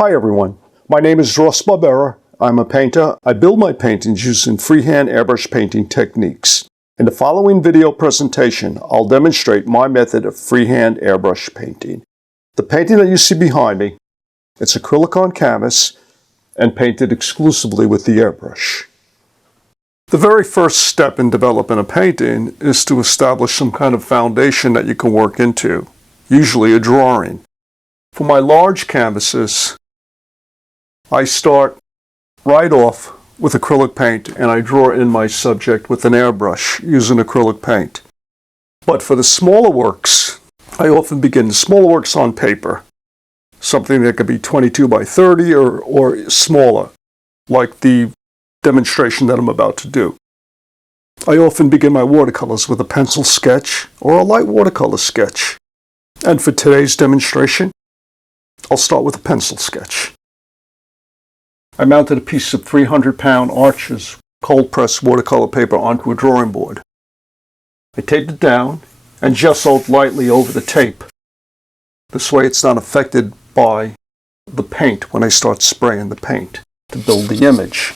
Hi everyone, my name is Barbera. I'm a painter. I build my paintings using freehand airbrush painting techniques. In the following video presentation, I'll demonstrate my method of freehand airbrush painting. The painting that you see behind me, it's acrylic on canvas and painted exclusively with the airbrush. The very first step in developing a painting is to establish some kind of foundation that you can work into, usually a drawing. For my large canvases, I start right off with acrylic paint and I draw in my subject with an airbrush using acrylic paint. But for the smaller works, I often begin the smaller works on paper, something that could be 22 by 30 or smaller, like the demonstration that I'm about to do. I often begin my watercolors with a pencil sketch or a light watercolor sketch. And for today's demonstration, I'll start with a pencil sketch. I mounted a piece of 300-pound Arches cold-pressed watercolor paper onto a drawing board. I taped it down and gessoed lightly over the tape. This way it's not affected by the paint when I start spraying the paint to build the image.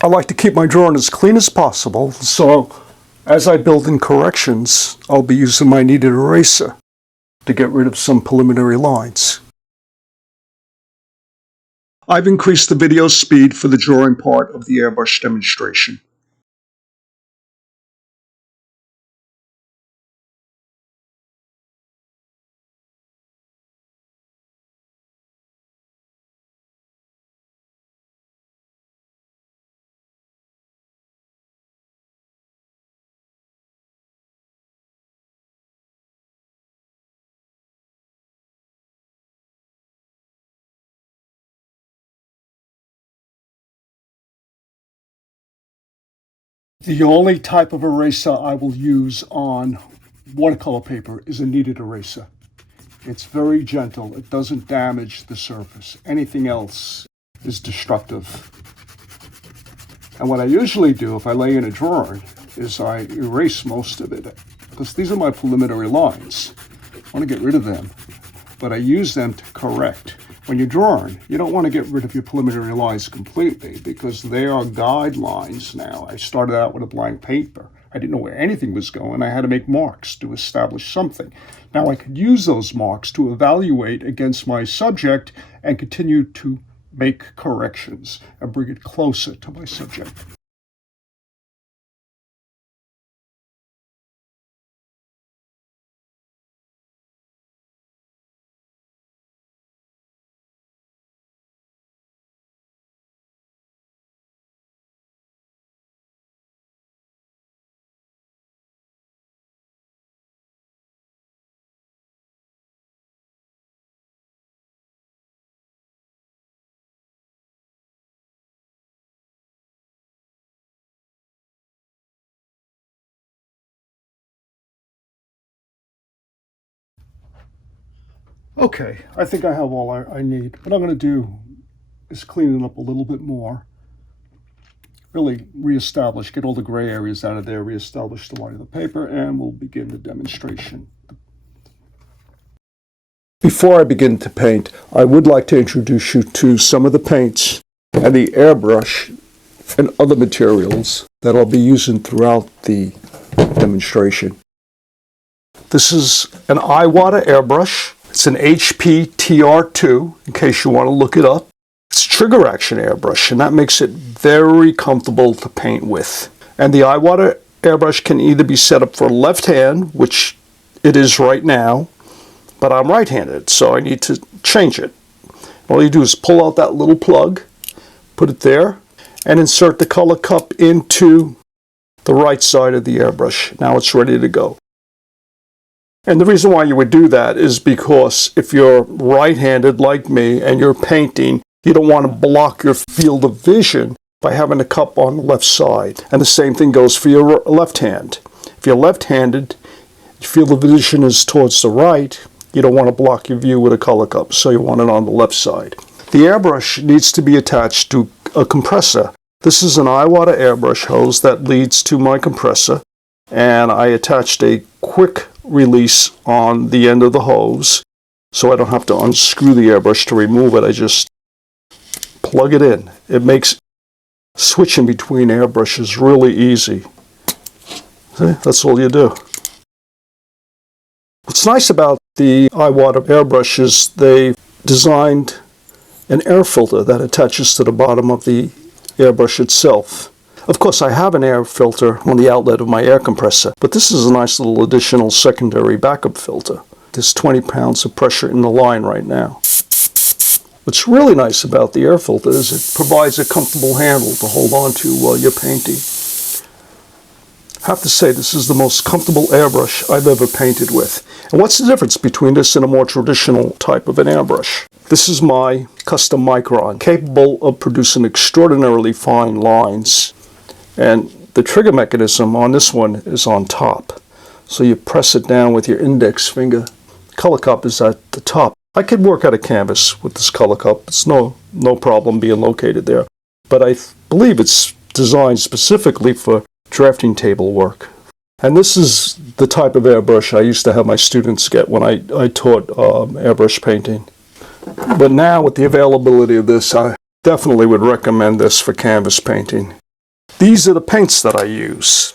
I like to keep my drawing as clean as possible, so as I build in corrections, I'll be using my kneaded eraser to get rid of some preliminary lines. I've increased the video speed for the drawing part of the airbrush demonstration. The only type of eraser I will use on watercolor paper is a kneaded eraser. It's very gentle. It doesn't damage the surface. Anything else is destructive. And what I usually do if I lay in a drawing is I erase most of it, because these are my preliminary lines. I want to get rid of them, but I use them to correct. When you're drawing, you don't want to get rid of your preliminary lines completely because they are guidelines now. I started out with a blank paper. I didn't know where anything was going. I had to make marks to establish something. Now I could use those marks to evaluate against my subject and continue to make corrections and bring it closer to my subject. Okay, I think I have all I need. What I'm going to do is clean it up a little bit more. Really reestablish, get all the gray areas out of there, reestablish the white of the paper, and we'll begin the demonstration. Before I begin to paint, I would like to introduce you to some of the paints and the airbrush and other materials that I'll be using throughout the demonstration. This is an Iwata airbrush. It's an HP TR2, in case you want to look it up. It's a trigger action airbrush, and that makes it very comfortable to paint with. And the Iwata airbrush can either be set up for left hand, which it is right now, but I'm right-handed, so I need to change it. All you do is pull out that little plug, put it there, and insert the color cup into the right side of the airbrush. Now it's ready to go. And the reason why you would do that is because if you're right-handed like me and you're painting, you don't want to block your field of vision by having a cup on the left side. And the same thing goes for your left hand. If you're left-handed, your field of vision is towards the right, you don't want to block your view with a color cup, so you want it on the left side. The airbrush needs to be attached to a compressor. This is an Iwata airbrush hose that leads to my compressor, and I attached a quick release on the end of the hose so I don't have to unscrew the airbrush to remove it. I just plug it in. It makes switching between airbrushes really easy. See, that's all you do. What's nice about the Iwata airbrush is they designed an air filter that attaches to the bottom of the airbrush itself. Of course, I have an air filter on the outlet of my air compressor, but this is a nice little additional secondary backup filter. There's 20 pounds of pressure in the line right now. What's really nice about the air filter is it provides a comfortable handle to hold on to while you're painting. I have to say, this is the most comfortable airbrush I've ever painted with. And what's the difference between this and a more traditional type of an airbrush? This is my custom micron, capable of producing extraordinarily fine lines. And the trigger mechanism on this one is on top. So you press it down with your index finger. Color cup is at the top. I could work out a canvas with this color cup. It's no problem being located there. But I believe it's designed specifically for drafting table work. And this is the type of airbrush I used to have my students get when I taught airbrush painting. But now with the availability of this, I definitely would recommend this for canvas painting. These are the paints that I use.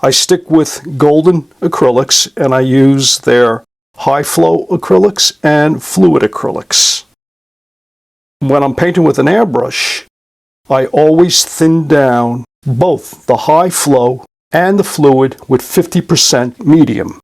I stick with golden acrylics, and I use their high flow acrylics and fluid acrylics. When I'm painting with an airbrush, I always thin down both the high flow and the fluid with 50% medium.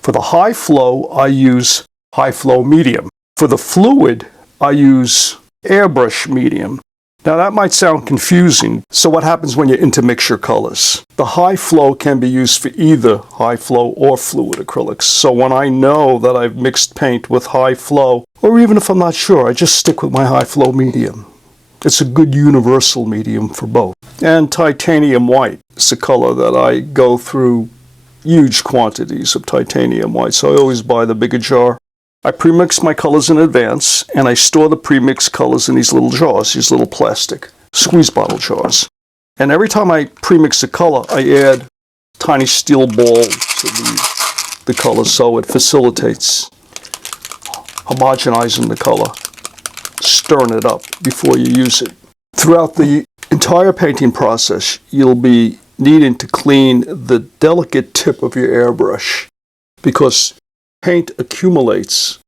For the high flow, I use high flow medium. For the fluid, I use airbrush medium. Now that might sound confusing. So what happens when you intermix your colors? The high flow can be used for either high flow or fluid acrylics. So when I know that I've mixed paint with high flow, or even if I'm not sure, I just stick with my high flow medium. It's a good universal medium for both. And titanium white is a color that I go through huge quantities of titanium white, so I always buy the bigger jar. I premix my colors in advance, and I store the premixed colors in these little jars, these little plastic squeeze bottle jars. And every time I premix a color, I add tiny steel balls to the color, so it facilitates homogenizing the color, stirring it up before you use it. Throughout the entire painting process, you'll be needing to clean the delicate tip of your airbrush because paint accumulates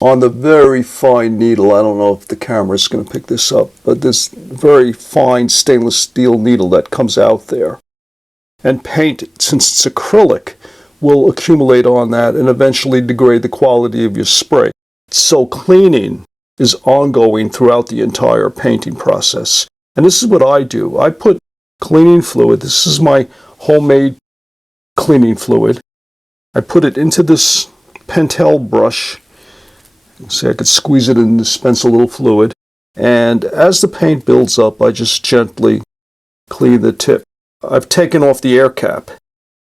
on the very fine needle. I don't know if the camera is going to pick this up, but this very fine stainless steel needle that comes out there. And paint, since it's acrylic, will accumulate on that and eventually degrade the quality of your spray. So cleaning is ongoing throughout the entire painting process. And this is what I do. I put cleaning fluid. This is my homemade cleaning fluid. I put it into this Pentel brush. See, I could squeeze it and dispense a little fluid. And as the paint builds up, I just gently clean the tip. I've taken off the air cap.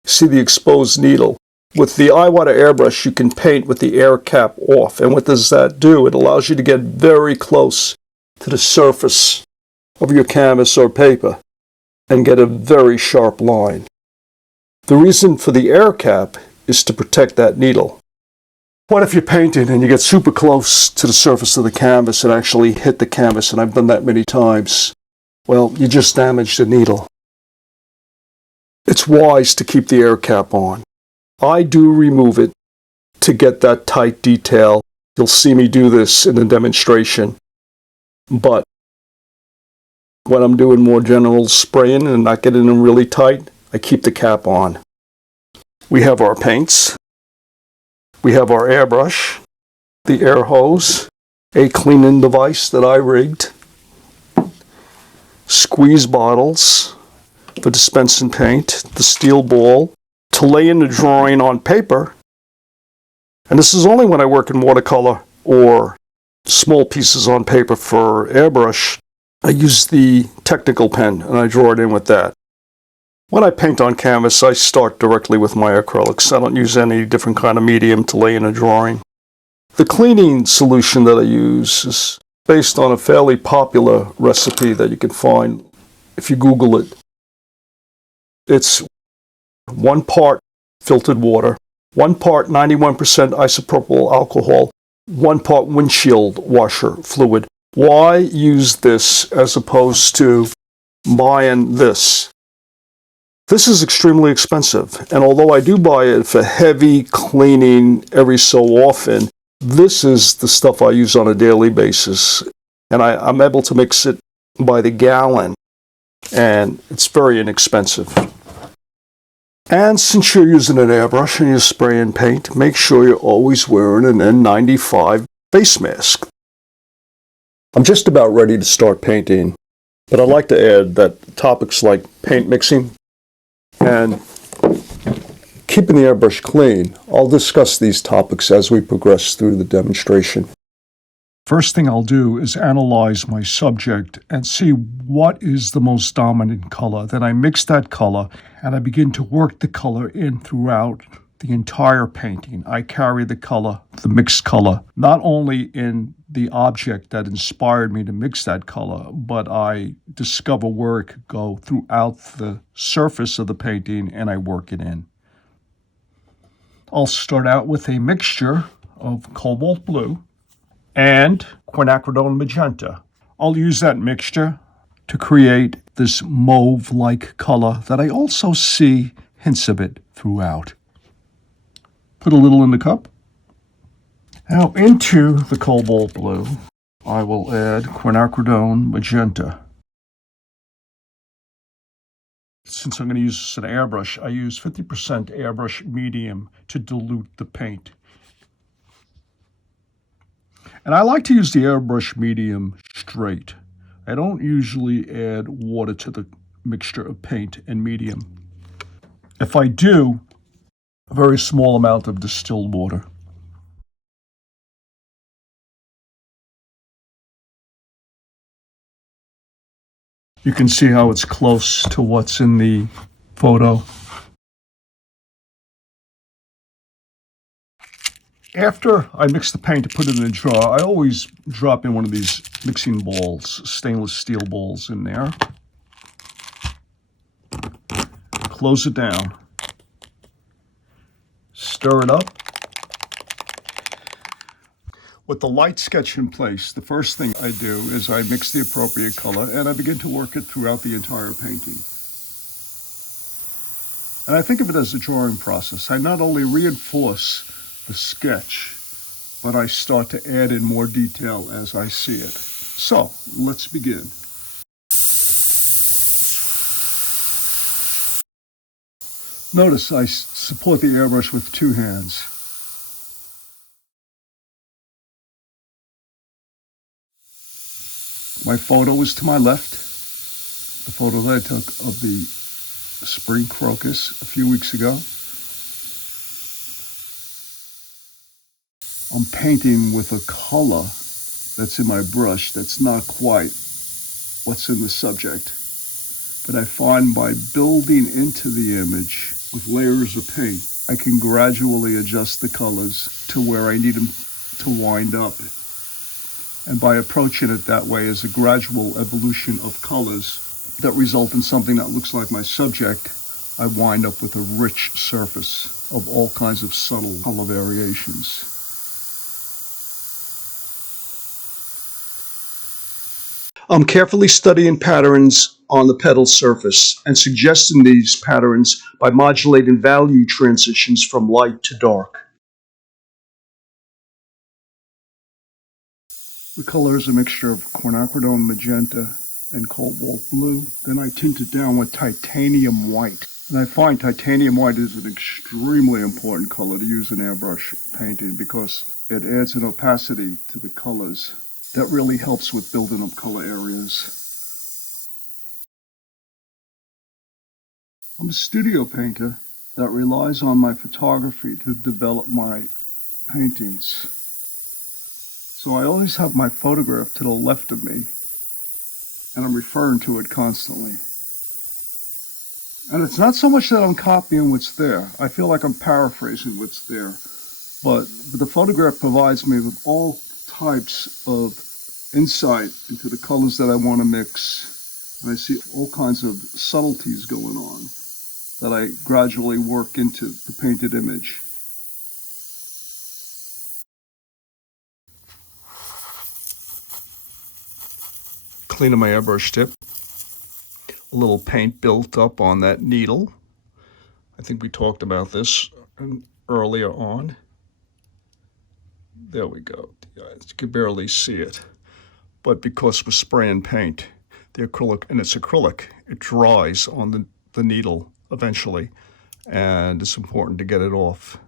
See the exposed needle? With the Iwata airbrush, you can paint with the air cap off. And what does that do? It allows you to get very close to the surface of your canvas or paper and get a very sharp line. The reason for the air cap is to protect that needle. What if you're painting and you get super close to the surface of the canvas and actually hit the canvas, and I've done that many times? Well, you just damaged the needle. It's wise to keep the air cap on. I do remove it to get that tight detail. You'll see me do this in the demonstration. But when I'm doing more general spraying and not getting them really tight, I keep the cap on. We have our paints. We have our airbrush, the air hose, a cleaning device that I rigged, squeeze bottles for dispensing paint, the steel ball to lay in the drawing on paper. And this is only when I work in watercolor or small pieces on paper for airbrush. I use the technical pen and I draw it in with that. When I paint on canvas, I start directly with my acrylics. I don't use any different kind of medium to lay in a drawing. The cleaning solution that I use is based on a fairly popular recipe that you can find if you Google it. It's 1 part filtered water, 1 part 91% isopropyl alcohol, 1 part windshield washer fluid, Why use this as opposed to buying this? This is extremely expensive, and although I do buy it for heavy cleaning every so often, this is the stuff I use on a daily basis, and I'm able to mix it by the gallon, and it's very inexpensive. And since you're using an airbrush and you're spraying paint, make sure you're always wearing an N95 face mask. I'm just about ready to start painting, but I'd like to add that topics like paint mixing and keeping the airbrush clean, I'll discuss these topics as we progress through the demonstration. First thing I'll do is analyze my subject and see what is the most dominant color. Then I mix that color and I begin to work the color in throughout the entire painting. I carry the color, the mixed color, not only in the object that inspired me to mix that color, but I discover where it could go throughout the surface of the painting and I work it in. I'll start out with a mixture of cobalt blue and quinacridone magenta. I'll use that mixture to create this mauve-like color that I also see hints of it throughout. Put a little in the cup. Now into the cobalt blue, I will add quinacridone magenta. Since I'm going to use an airbrush, I use 50% airbrush medium to dilute the paint. And I like to use the airbrush medium straight. I don't usually add water to the mixture of paint and medium. If I do, a very small amount of distilled water. You can see how it's close to what's in the photo. After I mix the paint to put it in a jar, I always drop in one of these mixing balls, stainless steel balls in there. Close it down. Stir it up. With the light sketch in place, the first thing I do is I mix the appropriate color and I begin to work it throughout the entire painting. And I think of it as a drawing process. I not only reinforce the sketch, but I start to add in more detail as I see it. So, let's begin. Notice I support the airbrush with two hands. My photo is to my left, the photo that I took of the spring crocus a few weeks ago. I'm painting with a color that's in my brush that's not quite what's in the subject. But I find by building into the image with layers of paint, I can gradually adjust the colors to where I need them to wind up. And by approaching it that way as a gradual evolution of colors that result in something that looks like my subject, I wind up with a rich surface of all kinds of subtle color variations. I'm carefully studying patterns on the petal surface and suggesting these patterns by modulating value transitions from light to dark. The color is a mixture of quinacridone magenta and cobalt blue. Then I tint it down with titanium white. And I find titanium white is an extremely important color to use in airbrush painting because it adds an opacity to the colors that really helps with building up color areas. I'm a studio painter that relies on my photography to develop my paintings. So I always have my photograph to the left of me, and I'm referring to it constantly. And it's not so much that I'm copying what's there. I feel like I'm paraphrasing what's there. But the photograph provides me with all types of insight into the colors that I want to mix. And I see all kinds of subtleties going on that I gradually work into the painted image. cleaning my airbrush tip. A little paint built up on that needle. I think we talked about this earlier on. There we go. You can barely see it. But because we're spraying paint, the acrylic, and it's acrylic, it dries on the needle eventually, and it's important to get it off.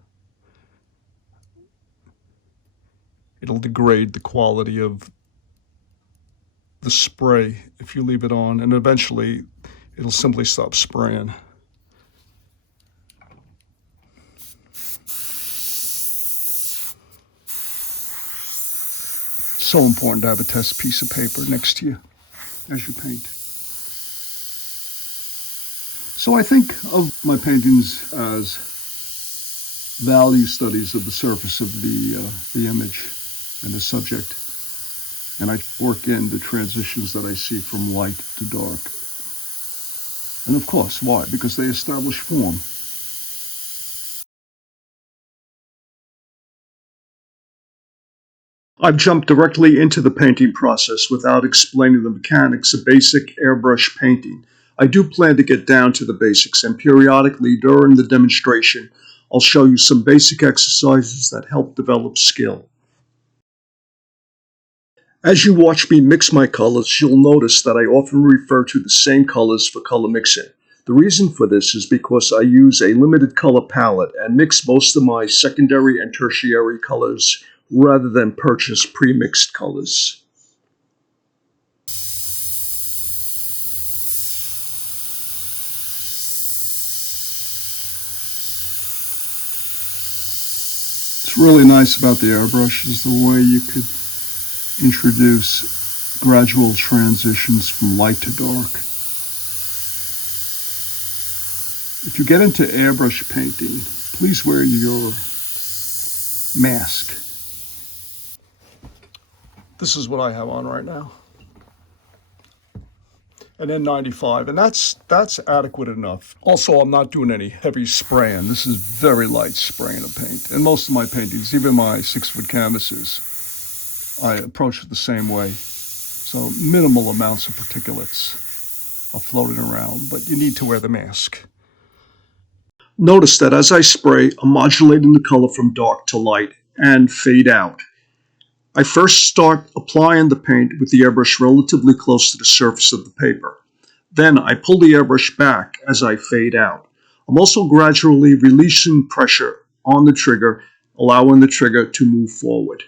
It'll degrade the quality of the spray if you leave it on, and eventually it'll simply stop spraying. So important to have a test piece of paper next to you as you paint. So I think of my paintings as value studies of the surface of the image and the subject. And I work in the transitions that I see from light to dark. And of course, why? Because they establish form. I've jumped directly into the painting process without explaining the mechanics of basic airbrush painting. I do plan to get down to the basics, and periodically during the demonstration, I'll show you some basic exercises that help develop skill. As you watch me mix my colors, you'll notice that I often refer to the same colors for color mixing. The reason for this is because I use a limited color palette and mix most of my secondary and tertiary colors rather than purchase pre-mixed colors. What's really nice about the airbrush is the way you could introduce gradual transitions from light to dark. If you get into airbrush painting, please wear your mask. This is what I have on right now. An N95, and that's adequate enough. Also, I'm not doing any heavy spraying. This is very light spraying of paint. And most of my paintings, even my 6-foot canvases, I approach it the same way. So minimal amounts of particulates are floating around, but you need to wear the mask. Notice that as I spray, I'm modulating the color from dark to light and fade out. I first start applying the paint with the airbrush relatively close to the surface of the paper. Then I pull the airbrush back as I fade out. I'm also gradually releasing pressure on the trigger, allowing the trigger to move forward.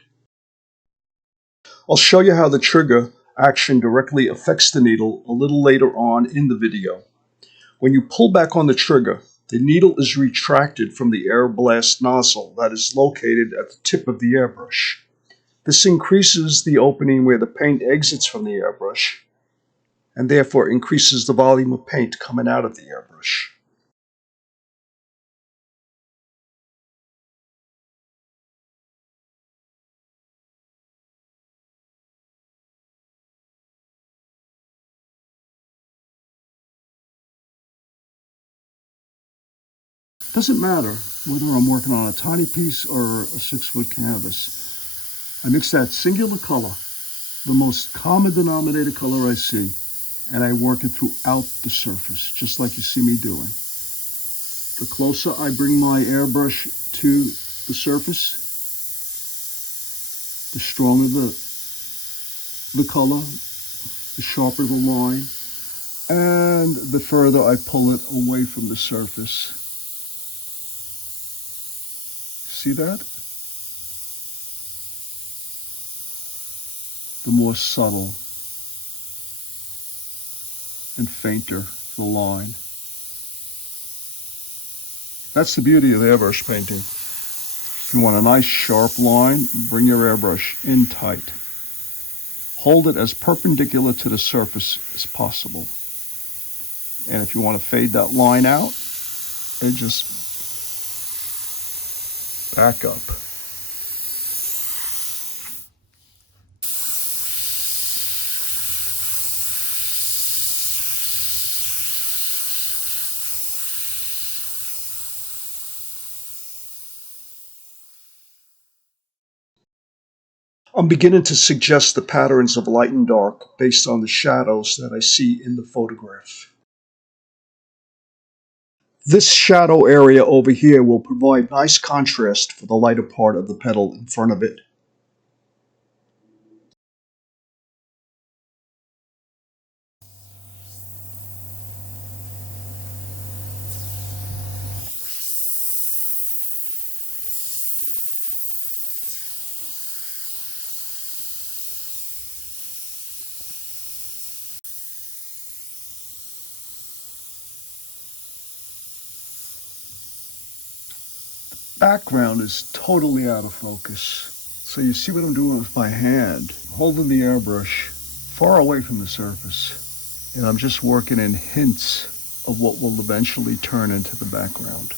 I'll show you how the trigger action directly affects the needle a little later on in the video. When you pull back on the trigger, the needle is retracted from the air blast nozzle that is located at the tip of the airbrush. This increases the opening where the paint exits from the airbrush, and therefore increases the volume of paint coming out of the airbrush. Doesn't matter whether I'm working on a tiny piece or a 6-foot canvas. I mix that singular color, the most common denominator color I see, and I work it throughout the surface, just like you see me doing. The closer I bring my airbrush to the surface, the stronger the color, the sharper the line, and the further I pull it away from the surface. See that? The more subtle and fainter the line. That's the beauty of the airbrush painting. If you want a nice sharp line, bring your airbrush in tight. Hold it as perpendicular to the surface as possible. And if you want to fade that line out, and just back up. I'm beginning to suggest the patterns of light and dark based on the shadows that I see in the photograph. This shadow area over here will provide nice contrast for the lighter part of the petal in front of it. Background is totally out of focus. So you see what I'm doing with my hand, holding the airbrush far away from the surface. And I'm just working in hints of what will eventually turn into the background.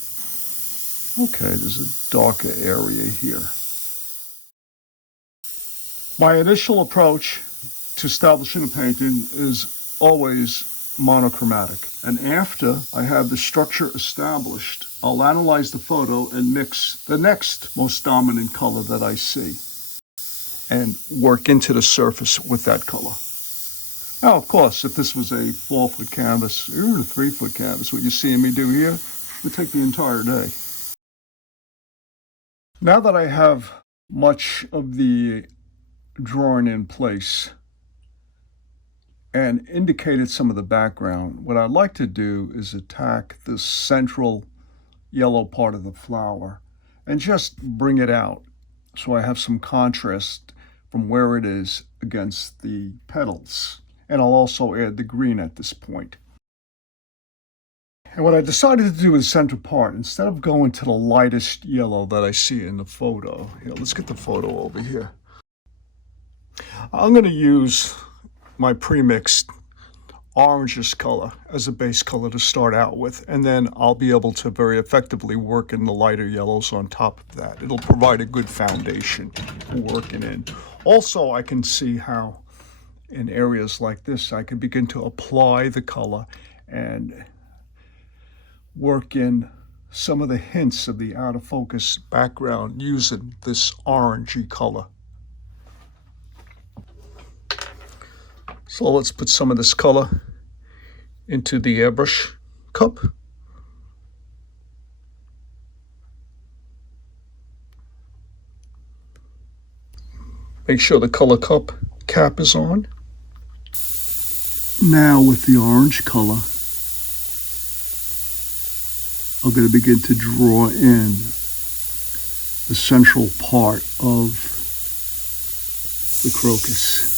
Okay, there's a darker area here. My initial approach to establishing a painting is always monochromatic. And after I have the structure established, I'll analyze the photo and mix the next most dominant color that I see and work into the surface with that color. Now, of course, if this was a 4-foot canvas or even a 3-foot canvas, what you're seeing me do here would take the entire day. Now that I have much of the drawing in place and indicated some of the background, what I'd like to do is attack the central yellow part of the flower and just bring it out so I have some contrast from where it is against the petals. And I'll also add the green at this point. And what I decided to do with the center part, instead of going to the lightest yellow that I see in the photo, here, let's get the photo over here. I'm going to use my pre-mixed orangish color as a base color to start out with, and then I'll be able to very effectively work in the lighter yellows on top of that. It'll provide a good foundation for working in. Also, I can see how in areas like this I can begin to apply the color and work in some of the hints of the out of focus background using this orangey color. So let's put some of this color into the airbrush cup. Make sure the color cup cap is on. Now with the orange color, I'm going to begin to draw in the central part of the crocus.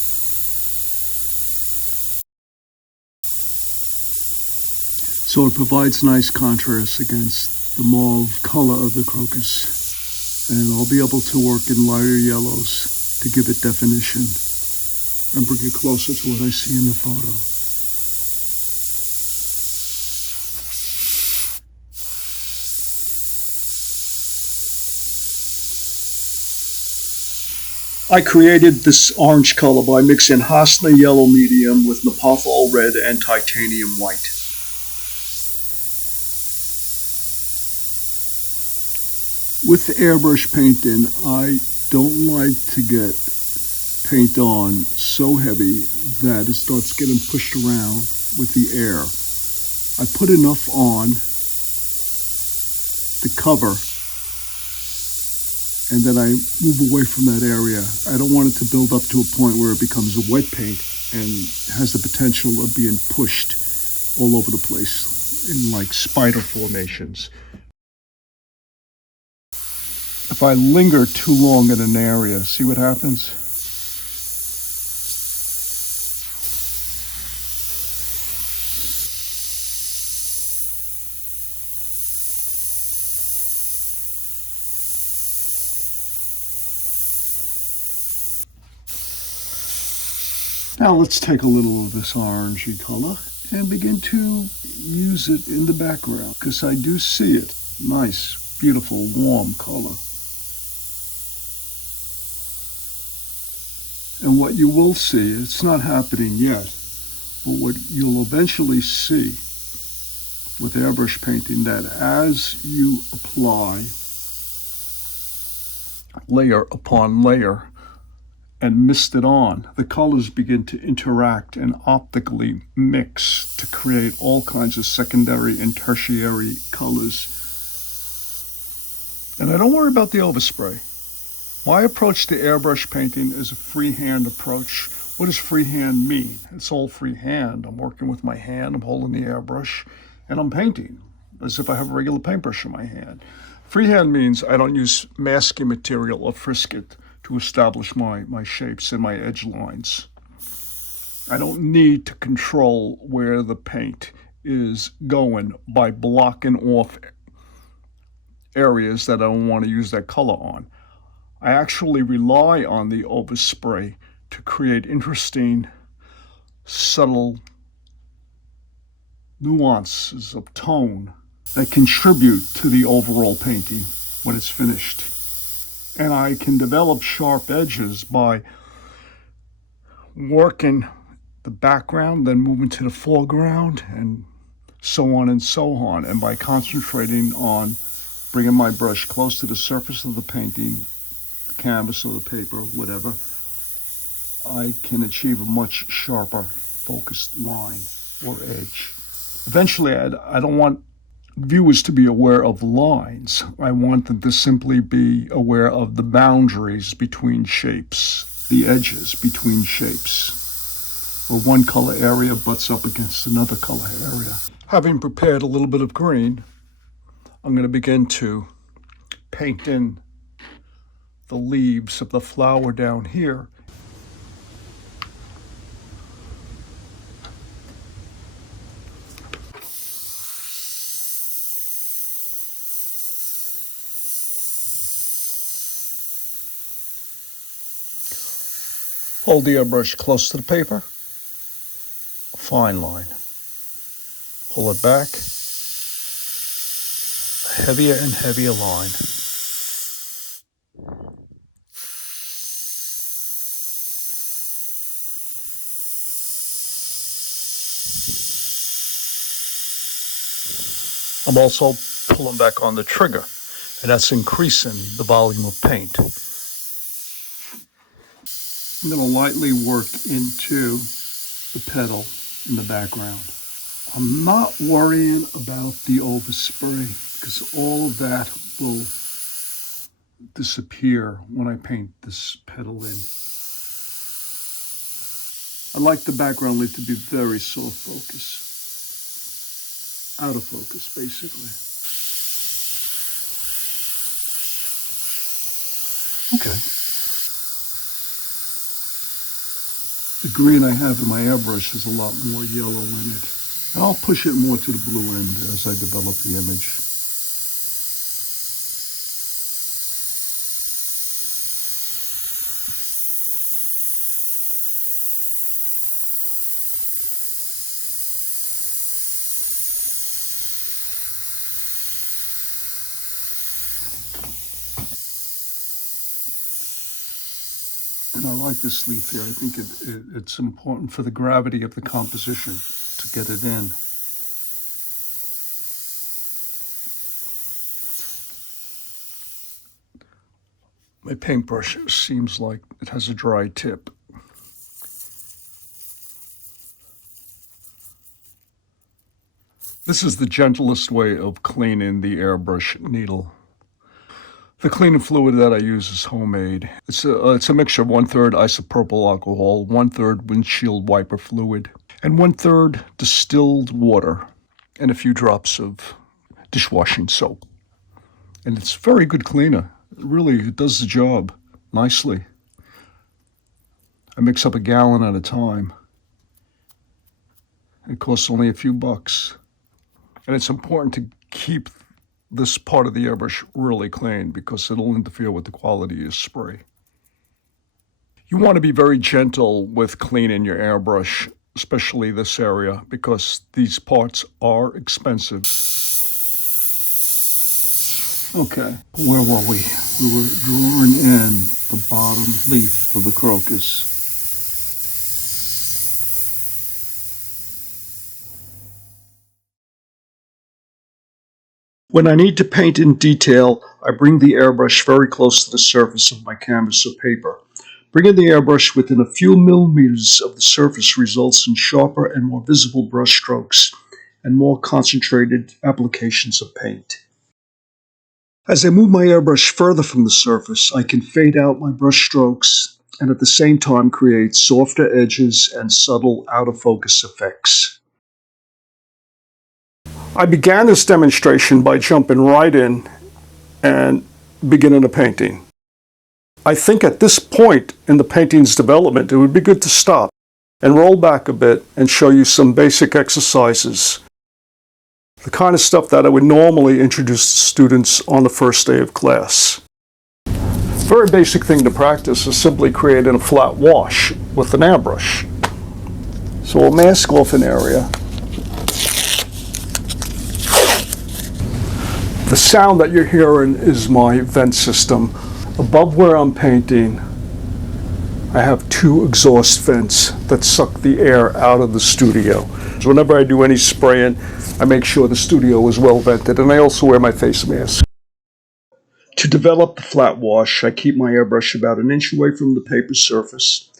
So it provides nice contrast against the mauve color of the crocus. And I'll be able to work in lighter yellows to give it definition and bring it closer to what I see in the photo. I created this orange color by mixing Hasna yellow medium with Nepafol red and titanium white. With airbrush painting, I don't like to get paint on so heavy that it starts getting pushed around with the air. I put enough on the cover and then I move away from that area. I don't want it to build up to a point where it becomes a wet paint and has the potential of being pushed all over the place in like spider formations. If I linger too long in an area, see what happens? Now let's take a little of this orangey color and begin to use it in the background, because I do see it. Nice, beautiful, warm color. And what you will see, it's not happening yet, but what you'll eventually see with airbrush painting, that as you apply layer upon layer, and mist it on, the colors begin to interact and optically mix to create all kinds of secondary and tertiary colors. And I don't worry about the overspray. My approach to airbrush painting is a freehand approach. What does freehand mean? It's all freehand. I'm working with my hand, I'm holding the airbrush, and I'm painting as if I have a regular paintbrush in my hand. Freehand means I don't use masking material or frisket to establish my shapes and my edge lines. I don't need to control where the paint is going by blocking off areas that I don't want to use that color on. I actually rely on the overspray to create interesting, subtle nuances of tone that contribute to the overall painting when it's finished. And I can develop sharp edges by working the background, then moving to the foreground, and so on and so on. And by concentrating on bringing my brush close to the surface of the painting, the canvas or the paper, whatever, I can achieve a much sharper focused line or edge. Eventually, I don't want viewers to be aware of lines. I want them to simply be aware of the boundaries between shapes, the edges between shapes, where one color area butts up against another color area. Having prepared a little bit of green, I'm going to begin to paint in the leaves of the flower down here. Hold the airbrush close to the paper, fine line. Pull it back, a heavier and heavier line. I'm also pulling back on the trigger, and that's increasing the volume of paint. I'm going to lightly work into the petal in the background. I'm not worrying about the overspray because all of that will disappear when I paint this petal in. I like the background to be very soft focus. Out of focus, basically. Okay. The green I have in my airbrush has a lot more yellow in it. And I'll push it more to the blue end as I develop the image. And I like this leaf here. I think it's important for the gravity of the composition to get it in. My paintbrush seems like it has a dry tip. This is the gentlest way of cleaning the airbrush needle. The cleaning fluid that I use is homemade. It's a mixture of 1/3 isopropyl alcohol, 1/3 windshield wiper fluid, and 1/3 distilled water, and a few drops of dishwashing soap. And it's a very good cleaner. It does the job nicely. I mix up a gallon at a time. It costs only a few bucks. And it's important to keep this part of the airbrush really clean because it'll interfere with the quality of your spray. You want to be very gentle with cleaning your airbrush, especially this area, because these parts are expensive. Okay, where were we? We were drawing in the bottom leaf of the crocus. When I need to paint in detail, I bring the airbrush very close to the surface of my canvas or paper. Bringing the airbrush within a few millimeters of the surface results in sharper and more visible brush strokes and more concentrated applications of paint. As I move my airbrush further from the surface, I can fade out my brush strokes and at the same time create softer edges and subtle out-of-focus effects. I began this demonstration by jumping right in and beginning a painting. I think at this point in the painting's development, it would be good to stop and roll back a bit and show you some basic exercises. The kind of stuff that I would normally introduce to students on the first day of class. A very basic thing to practice is simply creating a flat wash with an airbrush. So we'll mask off an area. The sound that you're hearing is my vent system. Above where I'm painting, I have two exhaust vents that suck the air out of the studio. So whenever I do any spraying, I make sure the studio is well vented, and I also wear my face mask. To develop the flat wash, I keep my airbrush about an inch away from the paper surface,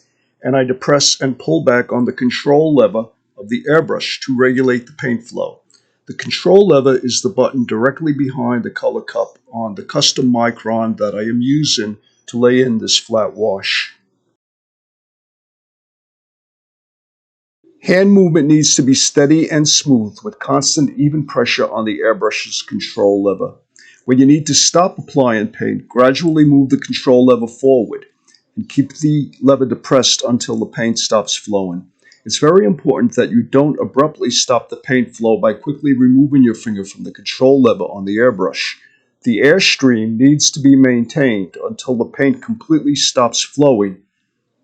and I depress and pull back on the control lever of the airbrush to regulate the paint flow. The control lever is the button directly behind the color cup on the custom micron that I am using to lay in this flat wash. Hand movement needs to be steady and smooth with constant even pressure on the airbrush's control lever. When you need to stop applying paint, gradually move the control lever forward and keep the lever depressed until the paint stops flowing. It's very important that you don't abruptly stop the paint flow by quickly removing your finger from the control lever on the airbrush. The airstream needs to be maintained until the paint completely stops flowing.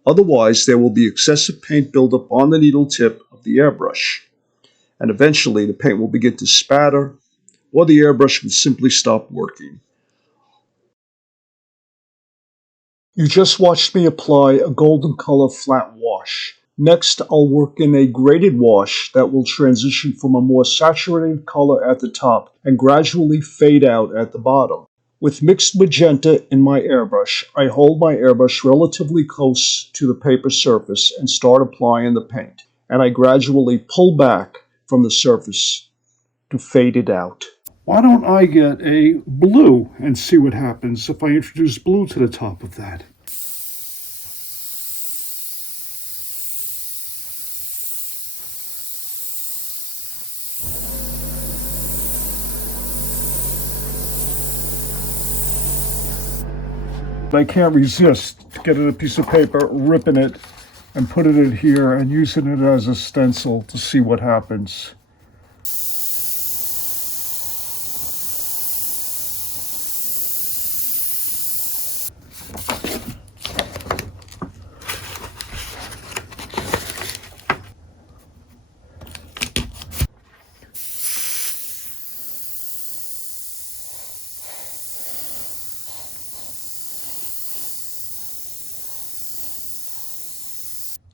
Otherwise, there will be excessive paint buildup on the needle tip of the airbrush. And eventually, the paint will begin to spatter, or the airbrush will simply stop working. You just watched me apply a golden color flat wash. Next, I'll work in a graded wash that will transition from a more saturated color at the top and gradually fade out at the bottom. With mixed magenta in my airbrush, I hold my airbrush relatively close to the paper surface and start applying the paint, and I gradually pull back from the surface to fade it out. Why don't I get a blue and see what happens if I introduce blue to the top of that? I can't resist getting a piece of paper, ripping it, and putting it here and using it as a stencil to see what happens.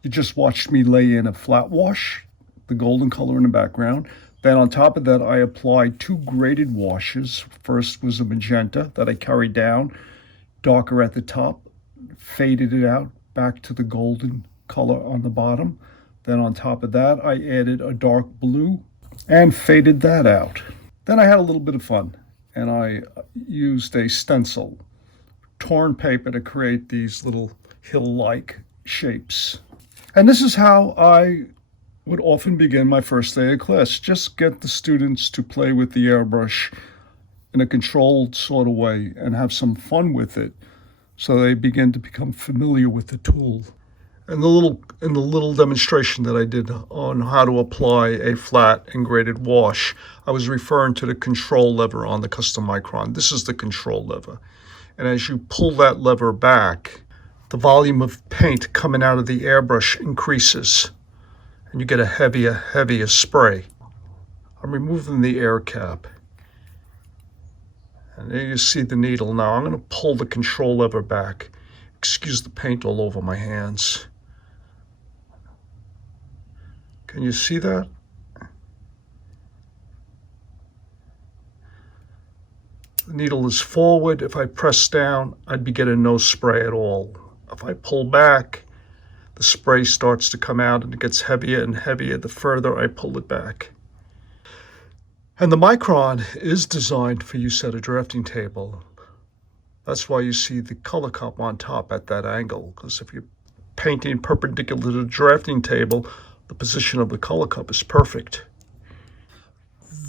You just watched me lay in a flat wash, the golden color in the background. Then on top of that, I applied two graded washes. First was a magenta that I carried down, darker at the top, faded it out back to the golden color on the bottom. Then on top of that, I added a dark blue and faded that out. Then I had a little bit of fun, and I used a stencil, torn paper, to create these little hill-like shapes. And this is how I would often begin my first day of class. Just get the students to play with the airbrush in a controlled sort of way and have some fun with it so they begin to become familiar with the tool. And in the little demonstration that I did on how to apply a flat and graded wash, I was referring to the control lever on the custom micron. This is the control lever. And as you pull that lever back, the volume of paint coming out of the airbrush increases, and you get a heavier spray. I'm removing the air cap, and there you see the needle. Now I'm going to pull the control lever back. Excuse the paint all over my hands. Can you see that? The needle is forward. If I press down, I'd be getting no spray at all. If I pull back, the spray starts to come out and it gets heavier and heavier the further I pull it back. And the micron is designed for use at a drafting table. That's why you see the color cup on top at that angle, because if you're painting perpendicular to the drafting table, the position of the color cup is perfect.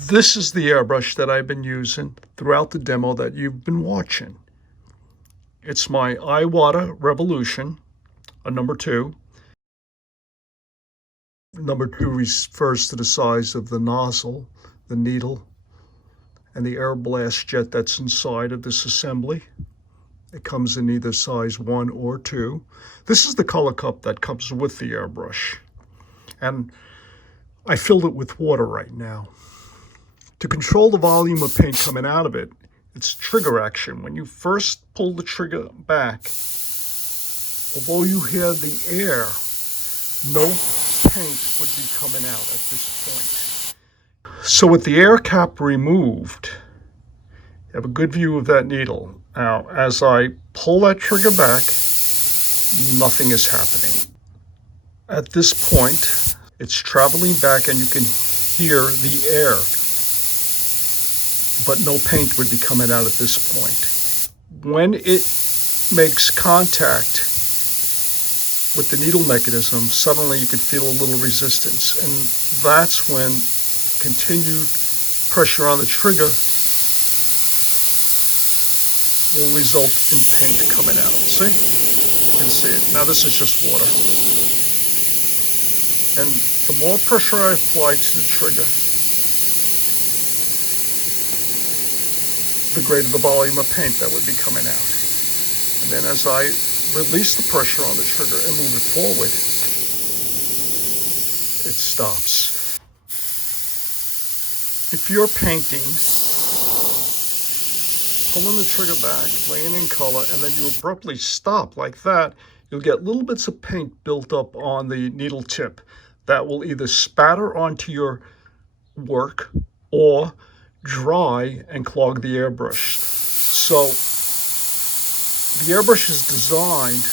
This is the airbrush that I've been using throughout the demo that you've been watching. It's my Iwata Revolution, a number 2. Number 2 refers to the size of the nozzle, the needle, and the air blast jet that's inside of this assembly. It comes in either size 1 or 2. This is the color cup that comes with the airbrush. And I filled it with water right now. To control the volume of paint coming out of it, it's trigger action. When you first pull the trigger back, although you hear the air, no paint would be coming out at this point. So with the air cap removed, you have a good view of that needle. Now, as I pull that trigger back, nothing is happening. At this point, it's traveling back and you can hear the air, but no paint would be coming out at this point. When it makes contact with the needle mechanism, suddenly you can feel a little resistance, and that's when continued pressure on the trigger will result in paint coming out. See? You can see it. Now this is just water. And the more pressure I apply to the trigger, the greater the volume of paint that would be coming out. And then as I release the pressure on the trigger and move it forward, it stops. If you're painting, pulling the trigger back, laying in color, and then you abruptly stop like that, you'll get little bits of paint built up on the needle tip that will either spatter onto your work or dry and clog the airbrush. So the airbrush is designed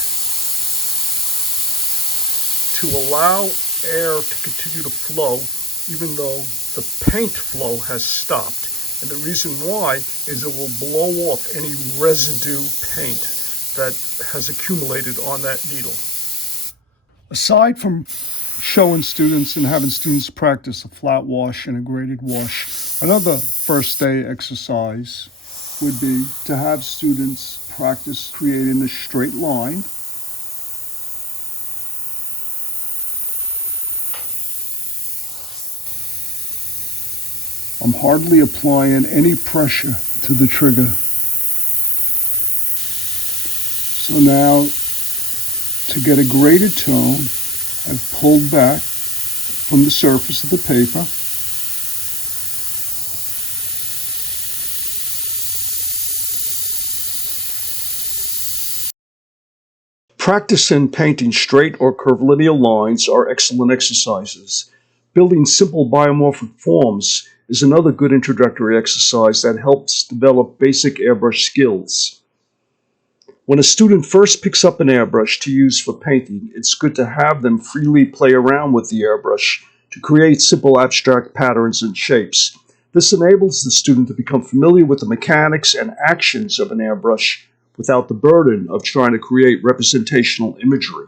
to allow air to continue to flow even though the paint flow has stopped. And the reason why is it will blow off any residue paint that has accumulated on that needle. Aside from showing students and having students practice a flat wash and a graded wash, another first day exercise would be to have students practice creating a straight line. I'm hardly applying any pressure to the trigger. So now, to get a graded tone, I've pulled back from the surface of the paper. Practicing painting straight or curvilinear lines are excellent exercises. Building simple biomorphic forms is another good introductory exercise that helps develop basic airbrush skills. When a student first picks up an airbrush to use for painting, it's good to have them freely play around with the airbrush to create simple abstract patterns and shapes. This enables the student to become familiar with the mechanics and actions of an airbrush without the burden of trying to create representational imagery.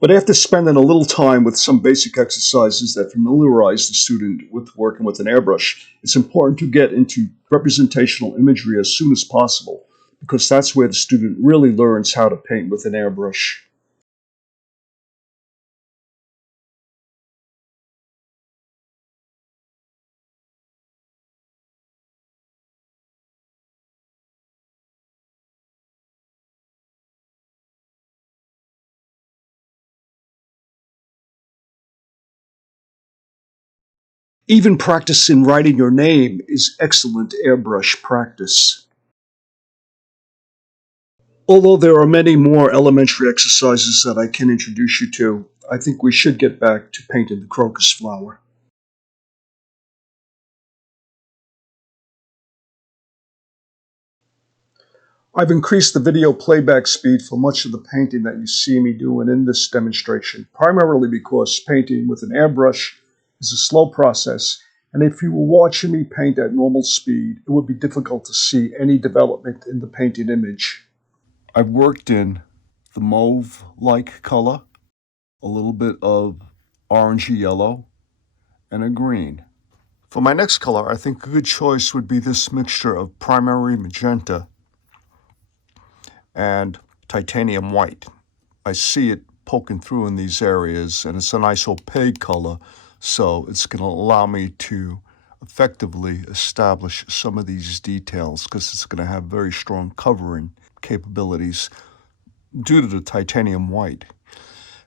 But after spending a little time with some basic exercises that familiarize the student with working with an airbrush, it's important to get into representational imagery as soon as possible, because that's where the student really learns how to paint with an airbrush. Even practicing writing your name is excellent airbrush practice. Although there are many more elementary exercises that I can introduce you to, I think we should get back to painting the crocus flower. I've increased the video playback speed for much of the painting that you see me doing in this demonstration, primarily because painting with an airbrush is a slow process, and if you were watching me paint at normal speed, it would be difficult to see any development in the painted image. I've worked in the mauve-like color, a little bit of orangey yellow, and a green. For my next color, I think a good choice would be this mixture of primary magenta and titanium white. I see it poking through in these areas, and it's a nice opaque color, so it's going to allow me to effectively establish some of these details because it's going to have very strong covering capabilities due to the titanium white.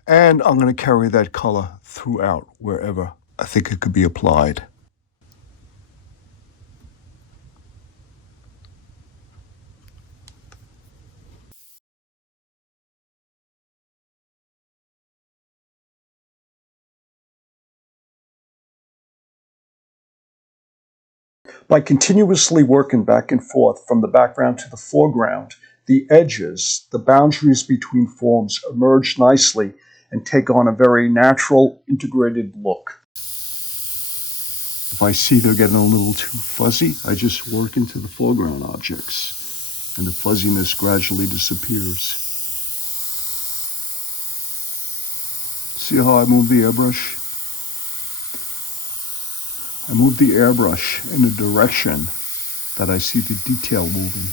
And I'm going to carry that color throughout wherever I think it could be applied. By continuously working back and forth from the background to the foreground, the edges, the boundaries between forms emerge nicely and take on a very natural, integrated look. If I see they're getting a little too fuzzy, I just work into the foreground objects, and the fuzziness gradually disappears. See how I move the airbrush? I move the airbrush in a direction that I see the detail moving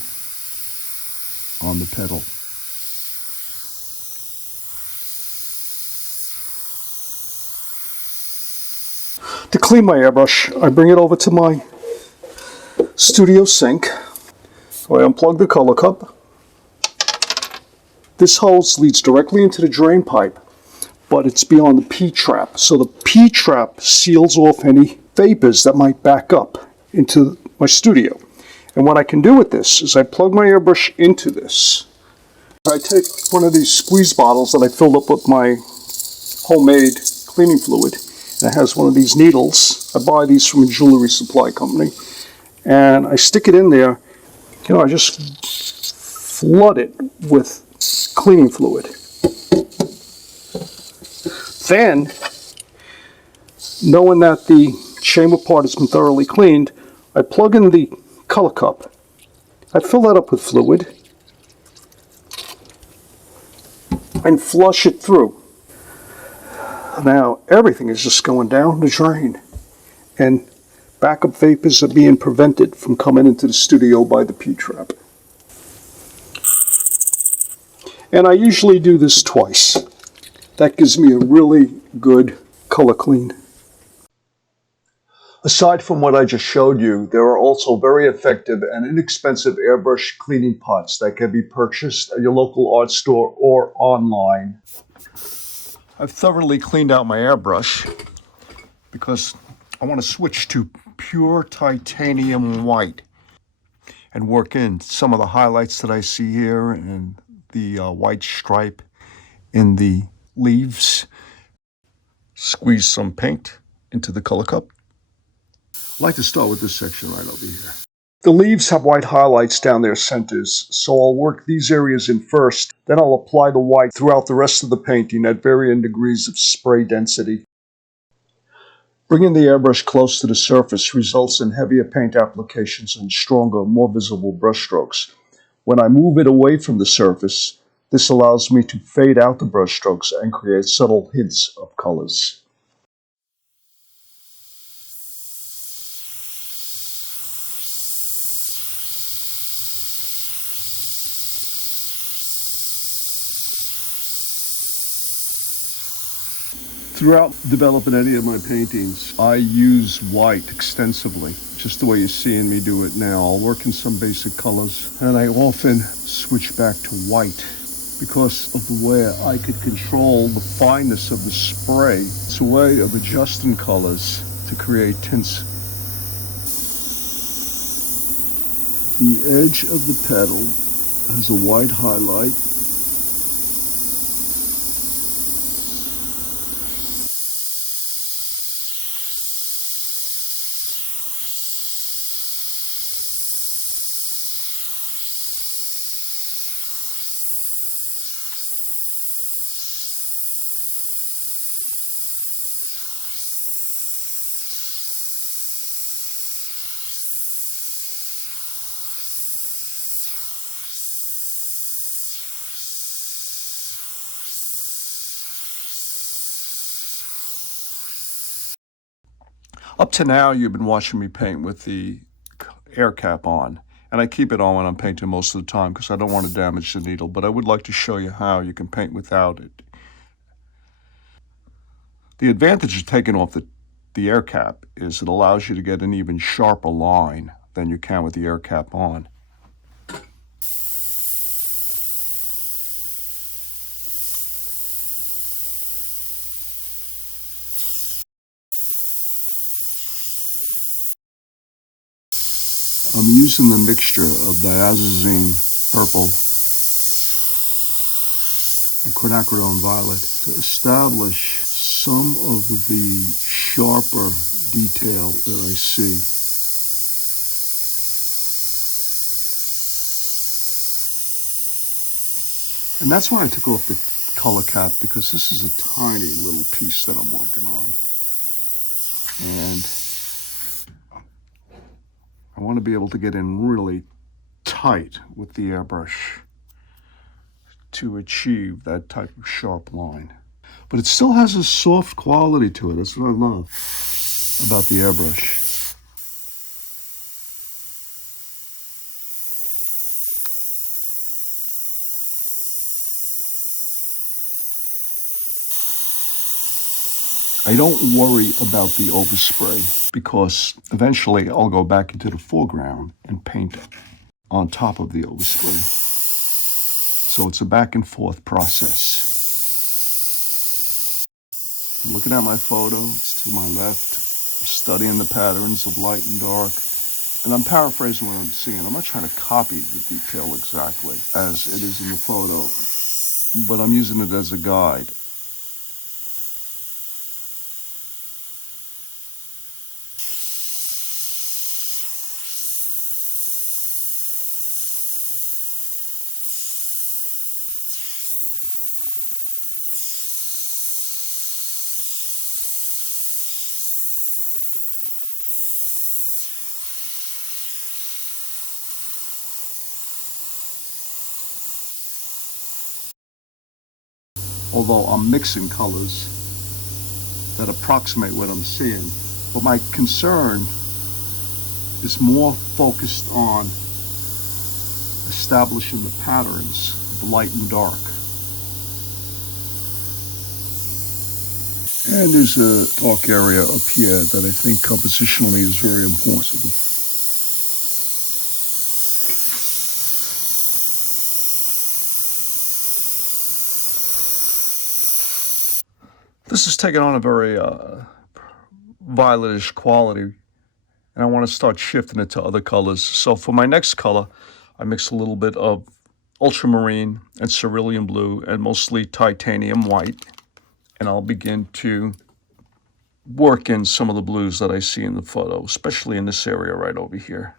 on the pedal. To clean my airbrush, I bring it over to my studio sink. So I unplug the color cup. This hose leads directly into the drain pipe, but it's beyond the P-trap. So the P-trap seals off any vapors that might back up into my studio. And what I can do with this is I plug my airbrush into this. I take one of these squeeze bottles that I filled up with my homemade cleaning fluid. And it has one of these needles. I buy these from a jewelry supply company. And I stick it in there. I just flood it with cleaning fluid. Then, knowing that the chamber part has been thoroughly cleaned, I plug in the color cup. I fill that up with fluid and flush it through. Now everything is just going down the drain, and backup vapors are being prevented from coming into the studio by the P-trap. And I usually do this twice. That gives me a really good color clean. Aside from what I just showed you, there are also very effective and inexpensive airbrush cleaning pots that can be purchased at your local art store or online. I've thoroughly cleaned out my airbrush because I want to switch to pure titanium white and work in some of the highlights that I see here and the white stripe in the leaves. Squeeze some paint into the color cup. I'd like to start with this section right over here. The leaves have white highlights down their centers, so I'll work these areas in first, then I'll apply the white throughout the rest of the painting at varying degrees of spray density. Bringing the airbrush close to the surface results in heavier paint applications and stronger, more visible brushstrokes. When I move it away from the surface, this allows me to fade out the brushstrokes and create subtle hints of colors. Throughout developing any of my paintings, I use white extensively, just the way you're seeing me do it now. I'll work in some basic colors, and I often switch back to white because of the way I could control the fineness of the spray. It's a way of adjusting colors to create tints. The edge of the petal has a white highlight. Up to now, you've been watching me paint with the air cap on, and I keep it on when I'm painting most of the time because I don't want to damage the needle, but I would like to show you how you can paint without it. The advantage of taking off the air cap is it allows you to get an even sharper line than you can with the air cap on. I'm using the mixture of diazazine purple and quinacridone violet to establish some of the sharper detail that I see. And that's why I took off the color cap, because this is a tiny little piece that I'm working on. And I want to be able to get in really tight with the airbrush to achieve that type of sharp line. But it still has a soft quality to it. That's what I love about the airbrush. I don't worry about the overspray because eventually I'll go back into the foreground and paint on top of the overspray. So it's a back and forth process. I'm looking at my photo, it's to my left, I'm studying the patterns of light and dark, and I'm paraphrasing what I'm seeing. I'm not trying to copy the detail exactly as it is in the photo, but I'm using it as a guide. Although I'm mixing colors that approximate what I'm seeing. But my concern is more focused on establishing the patterns of light and dark. And there's a dark area up here that I think compositionally is very important. This is taking on a very violetish quality, and I want to start shifting it to other colors. So for my next color, I mix a little bit of ultramarine and cerulean blue and mostly titanium white, and I'll begin to work in some of the blues that I see in the photo, especially in this area right over here.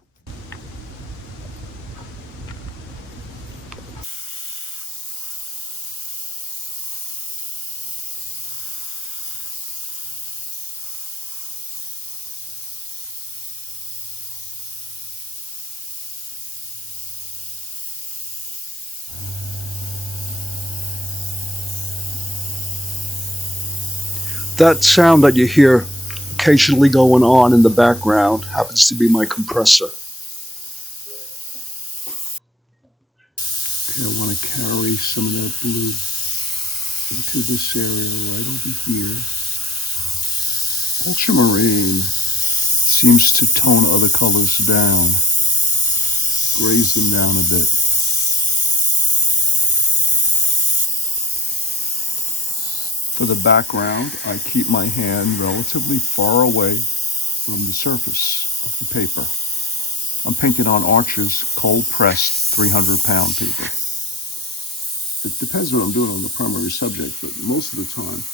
That sound that you hear occasionally going on in the background happens to be my compressor. Okay, I want to carry some of that blue into this area right over here. Ultramarine seems to tone other colors down, graze them down a bit. For the background, I keep my hand relatively far away from the surface of the paper. I'm painting on Archer's cold-pressed 300-pound paper. It depends what I'm doing on the primary subject, but most of the time,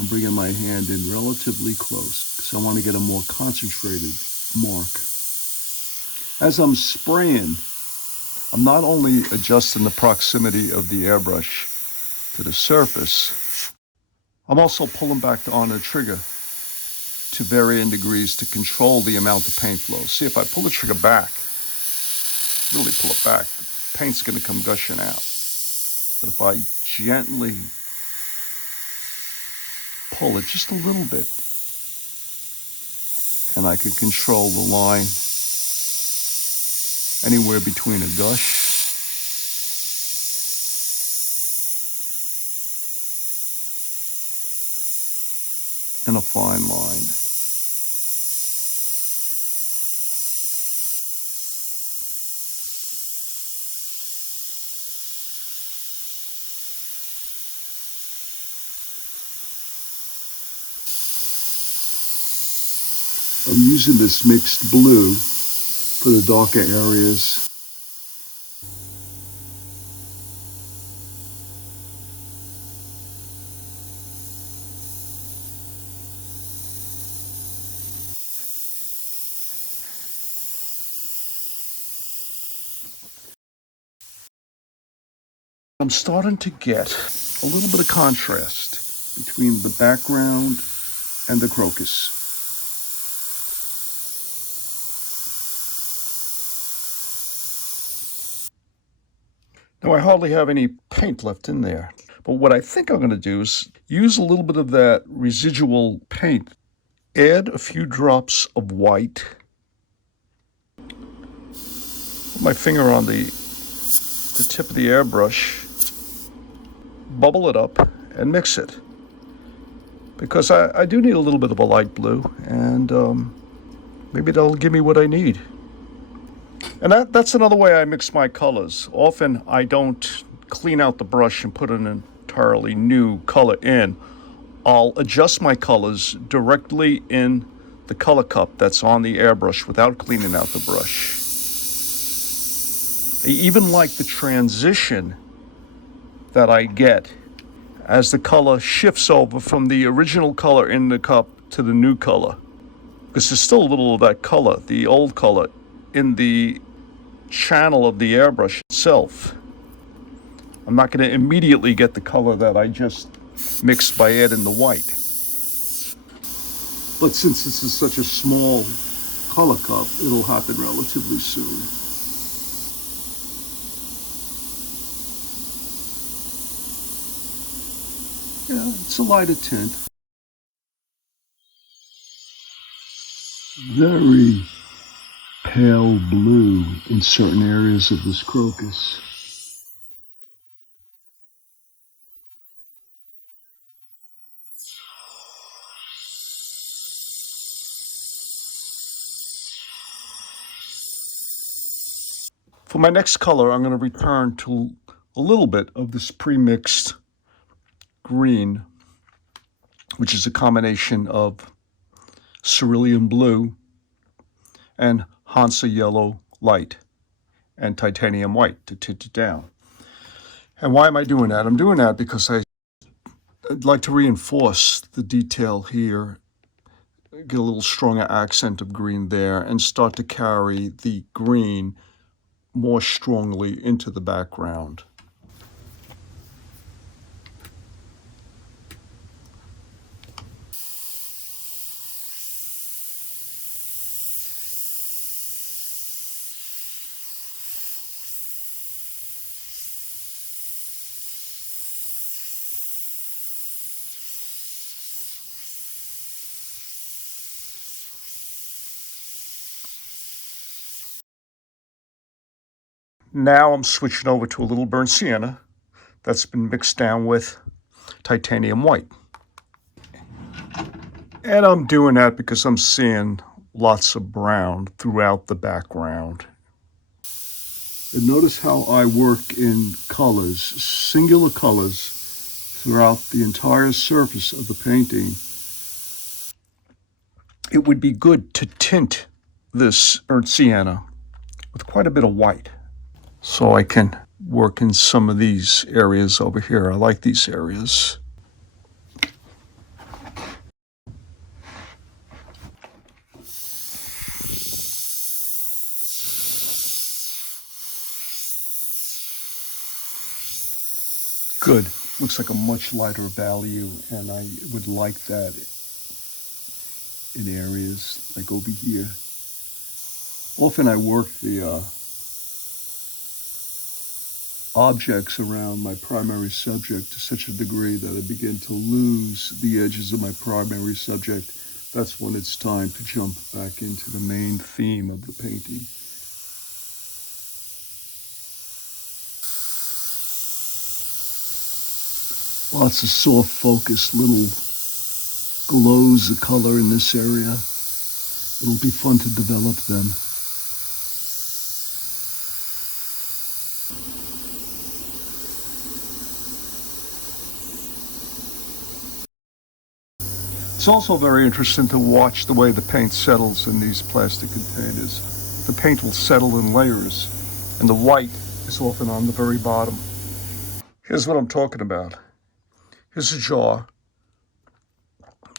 I'm bringing my hand in relatively close because I want to get a more concentrated mark. As I'm spraying, I'm not only adjusting the proximity of the airbrush to the surface, I'm also pulling back on the trigger to varying degrees to control the amount of paint flow. See, if I pull the trigger back, really pull it back, the paint's going to come gushing out. But if I gently pull it just a little bit and I can control the line anywhere between a gush and a fine line. I'm using this mixed blue for the darker areas. I'm starting to get a little bit of contrast between the background and the crocus. Now I hardly have any paint left in there, but what I think I'm going to do is use a little bit of that residual paint, add a few drops of white, put my finger on the tip of the airbrush, bubble it up, and mix it. Because I do need a little bit of a light blue, and maybe that'll give me what I need. And that's another way I mix my colors. Often I don't clean out the brush and put an entirely new color in. I'll adjust my colors directly in the color cup that's on the airbrush without cleaning out the brush. I even like the transition that I get as the color shifts over from the original color in the cup to the new color. Because there's still a little of that color, the old color, in the channel of the airbrush itself. I'm not going to immediately get the color that I just mixed by adding the white. But since this is such a small color cup, it'll happen relatively soon. Yeah, it's a lighter tint. Very pale blue in certain areas of this crocus. For my next color, I'm going to return to a little bit of this pre-mixed green, which is a combination of cerulean blue and Hansa yellow light and titanium white to tint it down. And why am I doing that? I'm doing that because I'd like to reinforce the detail here, get a little stronger accent of green there, and start to carry the green more strongly into the background. Now I'm switching over to a little burnt sienna that's been mixed down with titanium white. And I'm doing that because I'm seeing lots of brown throughout the background. And notice how I work in colors, singular colors, throughout the entire surface of the painting. It would be good to tint this burnt sienna with quite a bit of white, so I can work in some of these areas over here. I like these areas. Good. Looks like a much lighter value, and I would like that in areas like over here. Often I work the objects around my primary subject to such a degree that I begin to lose the edges of my primary subject that's when it's time to jump back into the main theme of the painting. Lots of soft focus, little glows of color in this area. It'll be fun to develop them. It's also very interesting to watch the way the paint settles in these plastic containers. The paint will settle in layers, and the white is often on the very bottom. Here's what I'm talking about. Here's a jar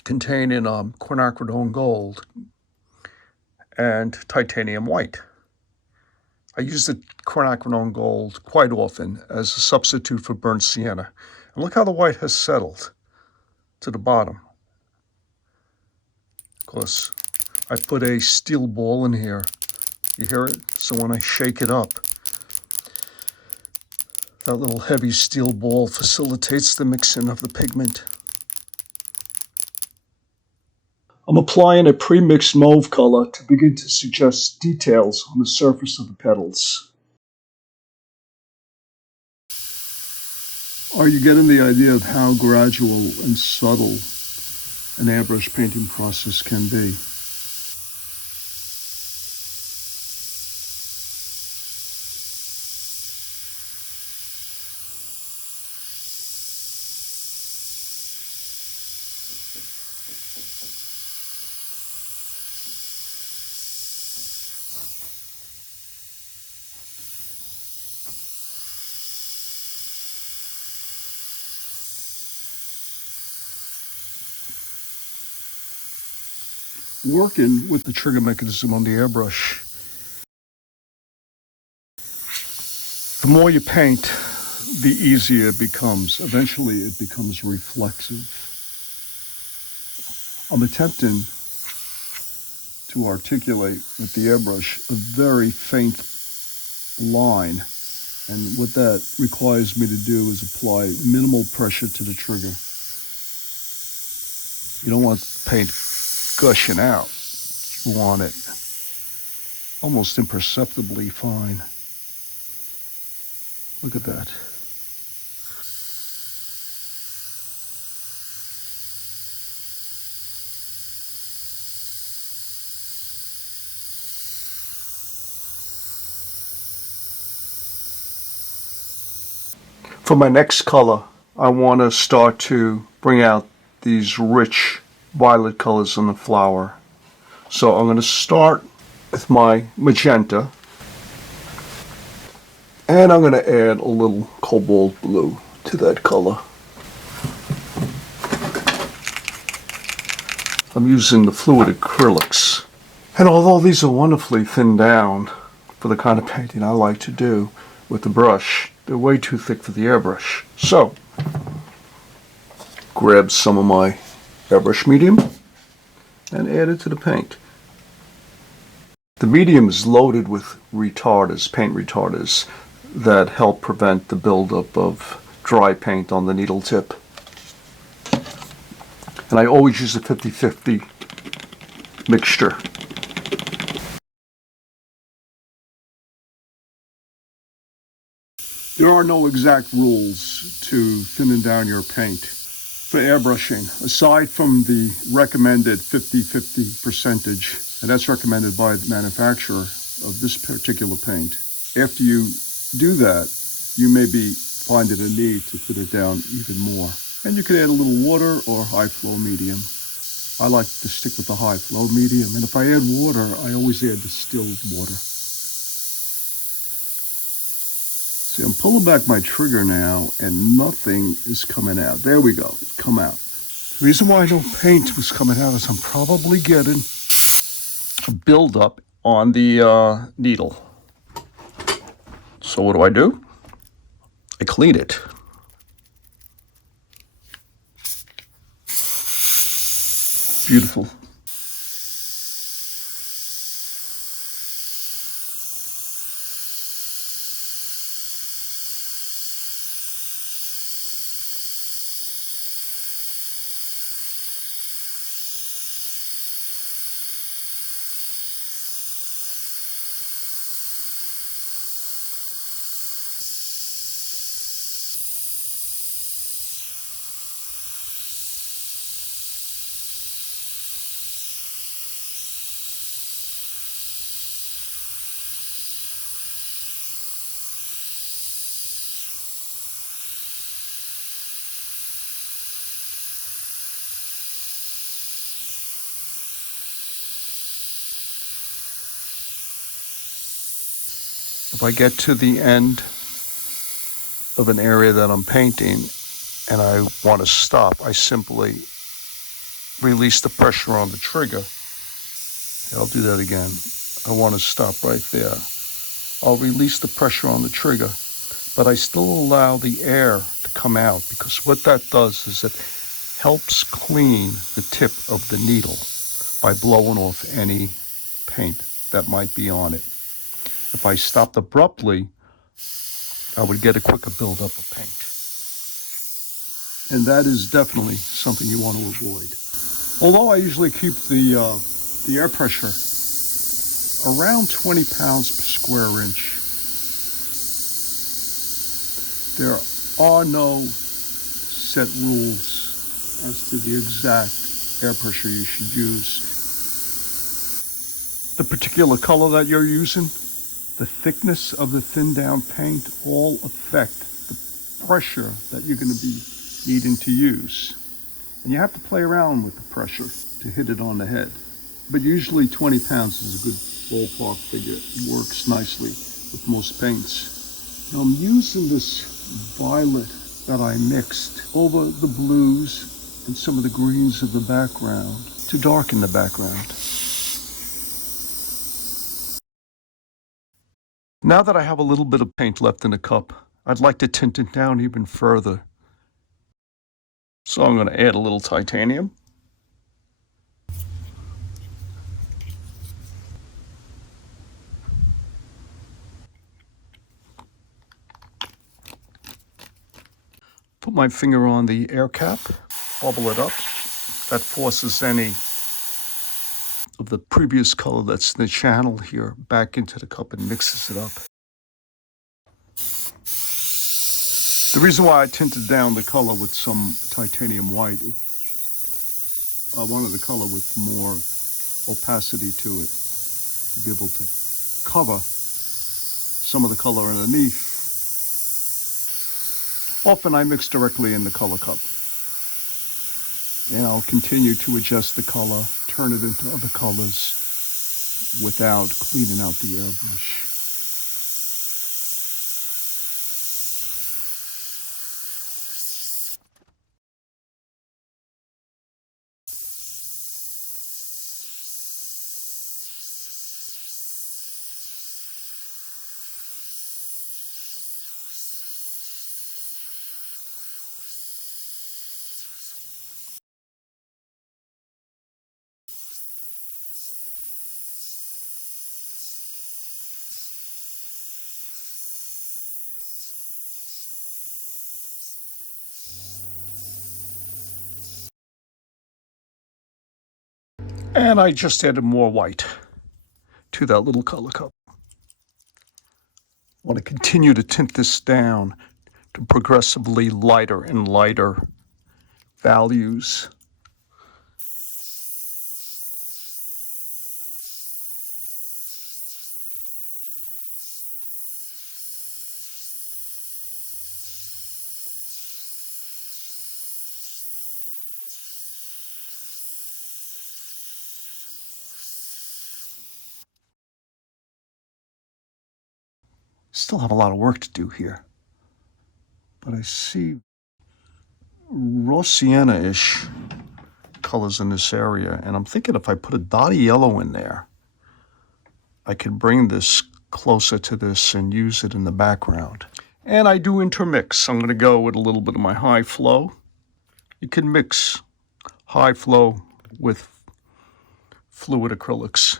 containing quinacridone gold and titanium white. I use the quinacridone gold quite often as a substitute for burnt sienna. And look how the white has settled to the bottom. Of course, I put a steel ball in here. You hear it? So when I shake it up, that little heavy steel ball facilitates the mixing of the pigment. I'm applying a pre-mixed mauve color to begin to suggest details on the surface of the petals. Are you getting the idea of how gradual and subtle an airbrush painting process can be? Working with the trigger mechanism on the airbrush, the more you paint, the easier it becomes. Eventually it becomes reflexive. I'm attempting to articulate with the airbrush a very faint line, and what that requires me to do is apply minimal pressure to the trigger. You don't want paint gushing out. You want it almost imperceptibly fine. Look at that. For my next color, I want to start to bring out these rich violet colors in the flower. So I'm going to start with my magenta, and I'm going to add a little cobalt blue to that color. I'm using the fluid acrylics. And although these are wonderfully thinned down for the kind of painting I like to do with the brush, they're way too thick for the airbrush. So, grab some of my airbrush medium and add it to the paint. The medium is loaded with retarders, paint retarders, that help prevent the buildup of dry paint on the needle tip. And I always use a 50-50 mixture. There are no exact rules to thinning down your paint for airbrushing, aside from the recommended 50-50 percentage, and that's recommended by the manufacturer of this particular paint. After you do that, you may be finding a need to thin it down even more. And you can add a little water or high flow medium. I like to stick with the high flow medium, and if I add water, I always add distilled water. See, I'm pulling back my trigger now, and nothing is coming out. There we go, it's come out. The reason why no paint was coming out is I'm probably getting a buildup on the needle. So what do? I clean it. Beautiful. If I get to the end of an area that I'm painting and I want to stop, I simply release the pressure on the trigger. I'll do that again. I want to stop right there. I'll release the pressure on the trigger, but I still allow the air to come out, because what that does is it helps clean the tip of the needle by blowing off any paint that might be on it. If I stopped abruptly, I would get a quicker buildup of paint. And that is definitely something you want to avoid. Although I usually keep the air pressure around 20 pounds per square inch, there are no set rules as to the exact air pressure you should use. The particular color that you're using, the thickness of the thin down paint all affect the pressure that you're going to be needing to use. And you have to play around with the pressure to hit it on the head. But usually 20 pounds is a good ballpark figure. It works nicely with most paints. Now I'm using this violet that I mixed over the blues and some of the greens of the background to darken the background. Now that I have a little bit of paint left in the cup, I'd like to tint it down even further. So I'm going to add a little titanium. Put my finger on the air cap, bubble it up. That forces any of the previous color that's in the channel here back into the cup and mixes it up. The reason why I tinted down the color with some titanium white is I wanted the color with more opacity to it, to be able to cover some of the color underneath. Often I mix directly in the color cup, and I'll continue to adjust the color, turn it into other colors without cleaning out the airbrush. And I just added more white to that little color cup. I want to continue to tint this down to progressively lighter and lighter values. Still have a lot of work to do here, but I see raw sienna-ish colors in this area, and I'm thinking if I put a dotty yellow in there, I could bring this closer to this and use it in the background. And I do intermix. I'm going to go with a little bit of my high flow. You can mix high flow with fluid acrylics.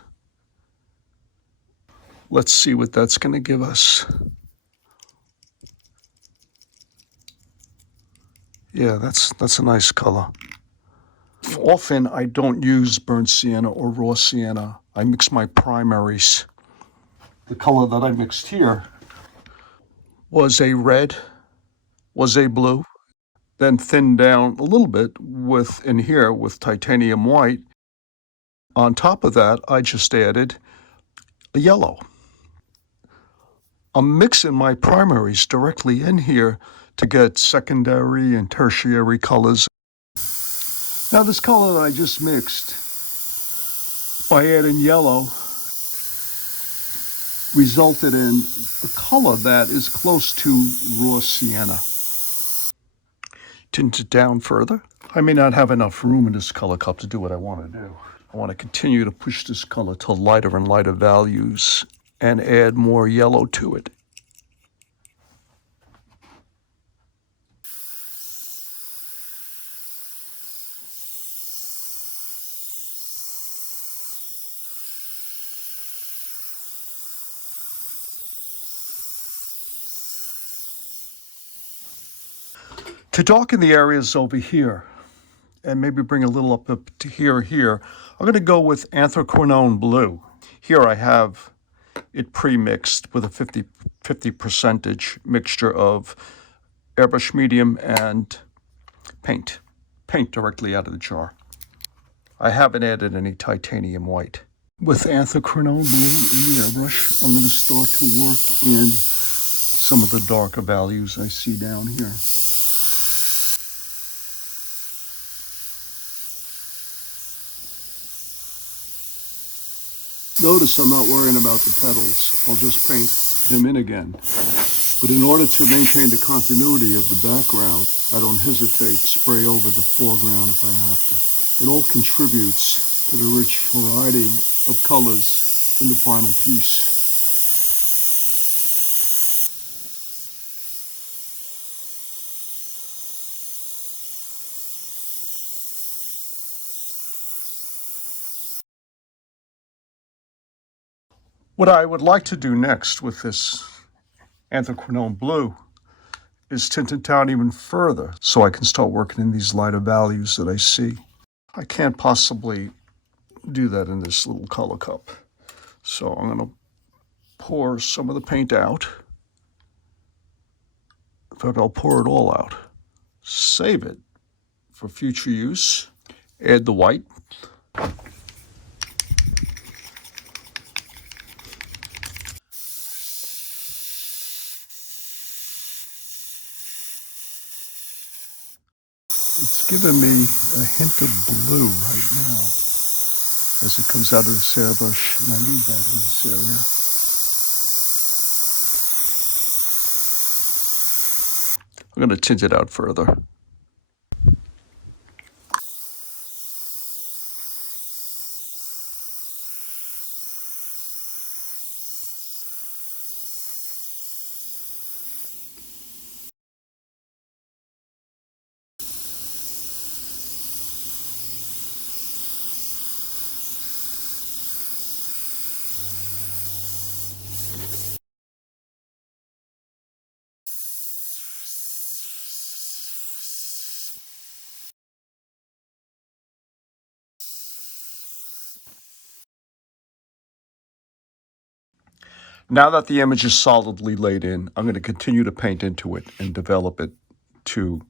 Let's see what that's going to give us. Yeah, that's a nice color. Often I don't use burnt sienna or raw sienna. I mix my primaries. The color that I mixed here was a red, was a blue, then thinned down a little bit in here with titanium white. On top of that, I just added a yellow. I'm mixing my primaries directly in here to get secondary and tertiary colors. Now this color that I just mixed, by adding yellow, resulted in a color that is close to raw sienna. Tint it down further. I may not have enough room in this color cup to do what I want to do. I want to continue to push this color to lighter and lighter values and add more yellow to it. To darken the areas over here, and maybe bring a little up to here, I'm going to go with anthraquinone blue. Here I have it pre-mixed with a 50 percentage mixture of airbrush medium and paint directly out of the jar. I haven't added any titanium white. With anthraquinone blue in the airbrush, I'm going to start to work in some of the darker values I see down here. Notice I'm not worrying about the petals. I'll just paint them in again. But in order to maintain the continuity of the background, I don't hesitate to spray over the foreground if I have to. It all contributes to the rich variety of colors in the final piece. What I would like to do next with this anthraquinone blue is tint it down even further so I can start working in these lighter values that I see. I can't possibly do that in this little color cup. So I'm going to pour some of the paint out. In fact, I'll pour it all out. Save it for future use. Add the white. It's giving me a hint of blue right now as it comes out of this airbrush, and I need that in this area. I'm going to tint it out further. Now that the image is solidly laid in, I'm going to continue to paint into it and develop it to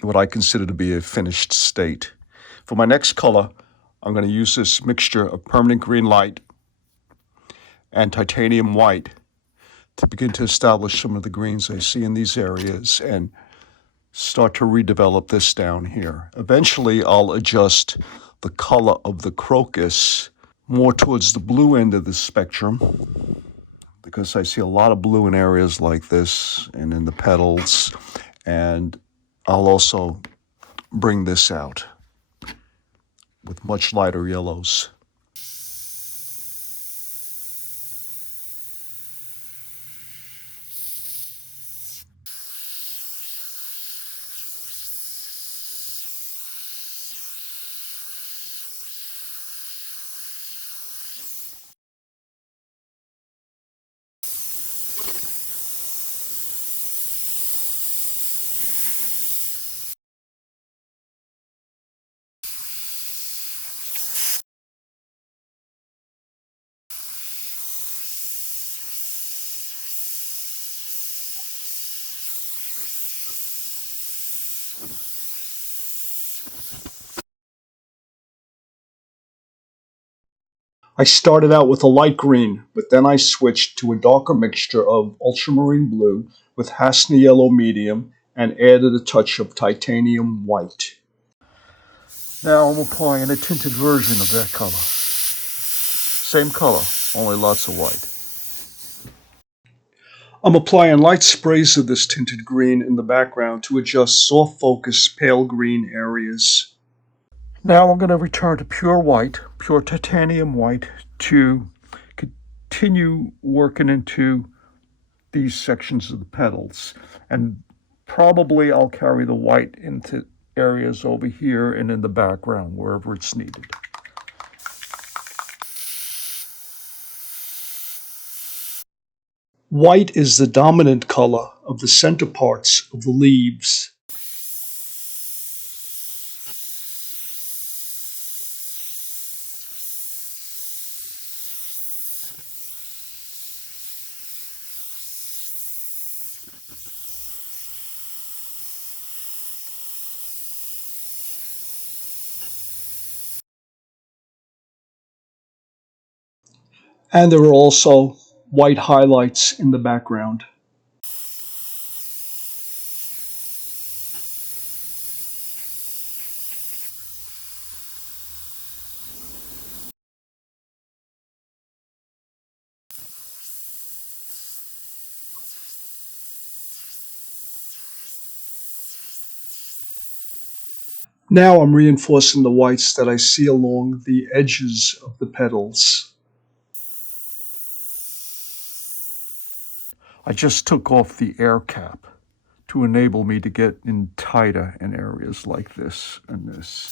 what I consider to be a finished state. For my next color, I'm going to use this mixture of permanent green light and titanium white to begin to establish some of the greens I see in these areas and start to redevelop this down here. Eventually, I'll adjust the color of the crocus more towards the blue end of the spectrum, because I see a lot of blue in areas like this and in the petals, and I'll also bring this out with much lighter yellows. I started out with a light green, but then I switched to a darker mixture of ultramarine blue with Hasna yellow medium and added a touch of titanium white. Now I'm applying a tinted version of that color. Same color, only lots of white. I'm applying light sprays of this tinted green in the background to adjust soft focus pale green areas. Now I'm going to return to pure white, pure titanium white, to continue working into these sections of the petals. And probably I'll carry the white into areas over here and in the background, wherever it's needed. White is the dominant color of the center parts of the leaves. And there are also white highlights in the background. Now I'm reinforcing the whites that I see along the edges of the petals. I just took off the air cap to enable me to get in tighter in areas like this and this.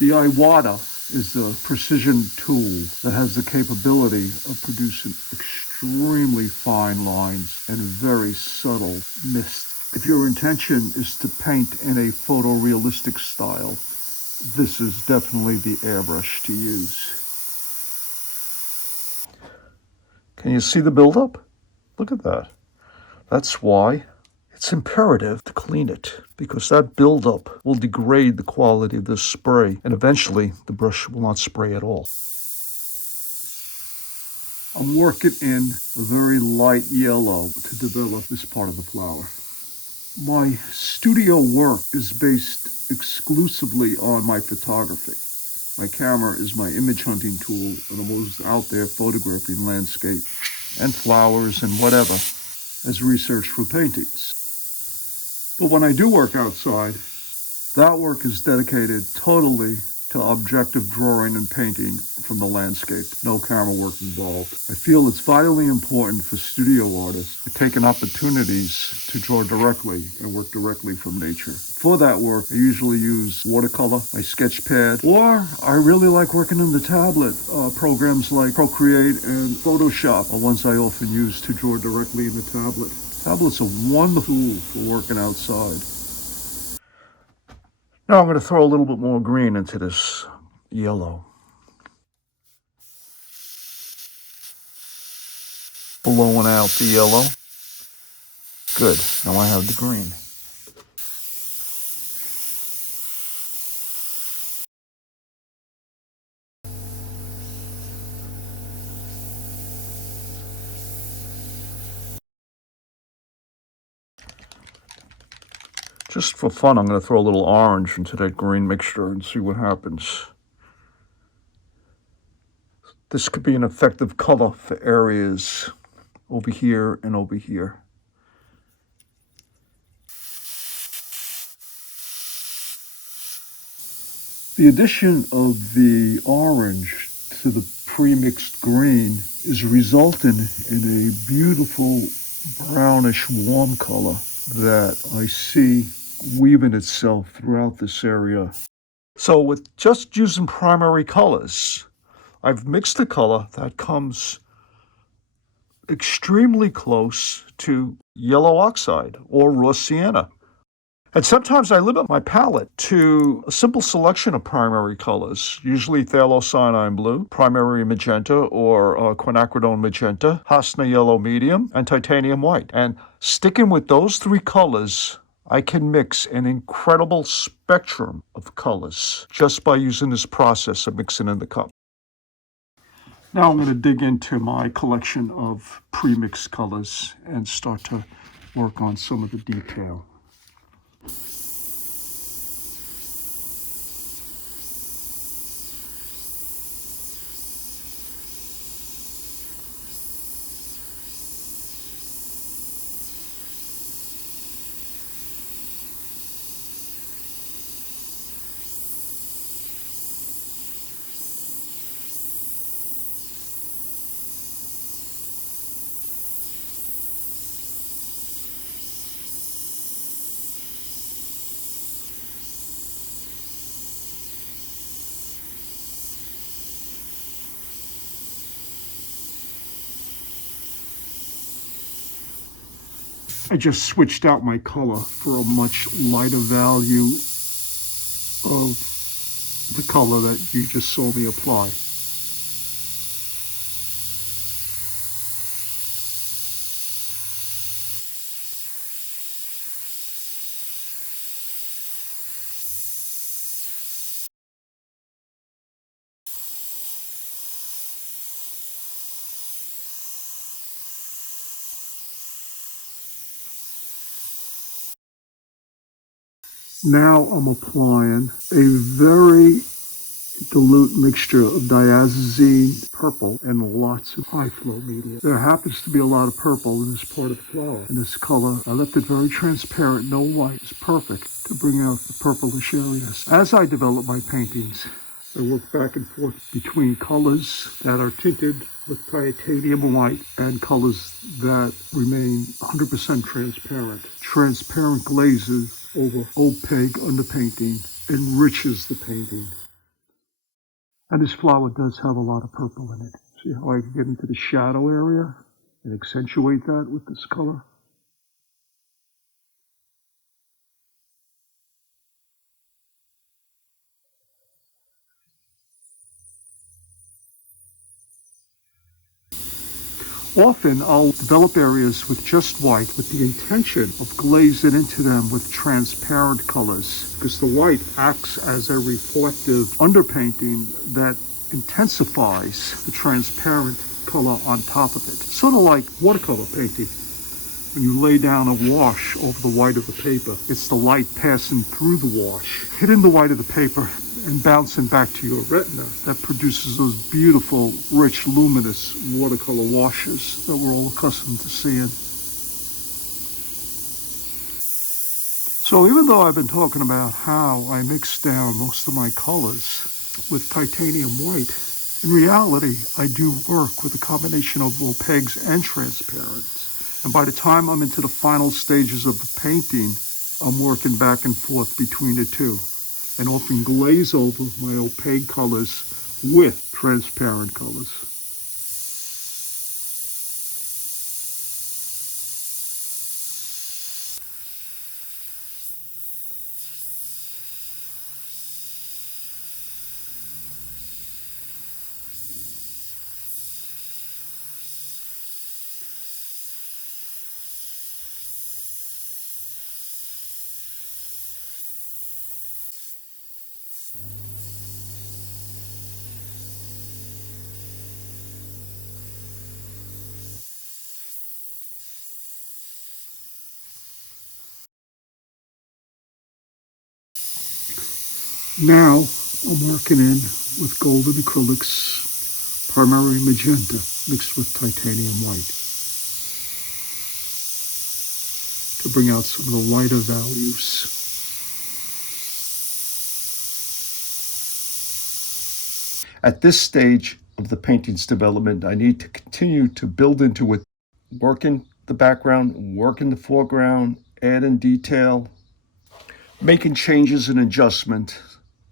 The Iwata is a precision tool that has the capability of producing extremely fine lines and very subtle mist. If your intention is to paint in a photorealistic style, this is definitely the airbrush to use. Can you see the buildup? Look at that. That's why it's imperative to clean it, because that buildup will degrade the quality of this spray, and eventually the brush will not spray at all. I'm working in a very light yellow to develop this part of the flower. My studio work is based exclusively on my photography. My camera is my image hunting tool, and I'm always out there photographing landscape and flowers and whatever as research for paintings. But when I do work outside, that work is dedicated totally to objective drawing and painting from the landscape. No camera work involved. I feel it's vitally important for studio artists to take opportunities to draw directly and work directly from nature. For that work, I usually use watercolor, my sketch pad, or I really like working in the tablet. Programs like Procreate and Photoshop are ones I often use to draw directly in the tablet. Tablet's a wonderful tool for working outside. Now I'm going to throw a little bit more green into this yellow. Blowing out the yellow. Good. Now I have the green. Just for fun, I'm going to throw a little orange into that green mixture and see what happens. This could be an effective color for areas over here and over here. The addition of the orange to the pre-mixed green is resulting in a beautiful brownish warm color that I see weaving itself throughout this area. So with just using primary colors, I've mixed a color that comes extremely close to yellow oxide or raw sienna. And sometimes I limit my palette to a simple selection of primary colors, usually phthalocyanine blue, primary magenta or quinacridone magenta, Hasna yellow medium, and titanium white. And sticking with those three colors, I can mix an incredible spectrum of colors just by using this process of mixing in the cup. Now I'm going to dig into my collection of pre-mixed colors and start to work on some of the detail. I just switched out my color for a much lighter value of the color that you just saw me apply. Now I'm applying a very dilute mixture of diazazine purple and lots of high flow media. There happens to be a lot of purple in this part of the flower. In this color, I left it very transparent, no white. It's perfect to bring out the purplish areas. As I develop my paintings, I work back and forth between colors that are tinted with titanium white and colors that remain 100% transparent. Transparent glazes over opaque underpainting enriches the painting. And this flower does have a lot of purple in it. See how I can get into the shadow area and accentuate that with this color? Often I'll develop areas with just white with the intention of glazing into them with transparent colors, because the white acts as a reflective underpainting that intensifies the transparent color on top of it. Sort of like watercolor painting. When you lay down a wash over the white of the paper, it's the light passing through the wash, hitting the white of the paper and bouncing back to your retina that produces those beautiful, rich, luminous watercolor washes that we're all accustomed to seeing. So even though I've been talking about how I mix down most of my colors with titanium white, in reality, I do work with a combination of opaques and transparents. And by the time I'm into the final stages of the painting, I'm working back and forth between the two, and often glaze over my opaque colors with transparent colors. Now I'm working in with golden acrylics, primary magenta, mixed with titanium white, to bring out some of the lighter values. At this stage of the painting's development, I need to continue to build into it, work in the background, work in the foreground, add in detail, making changes and adjustment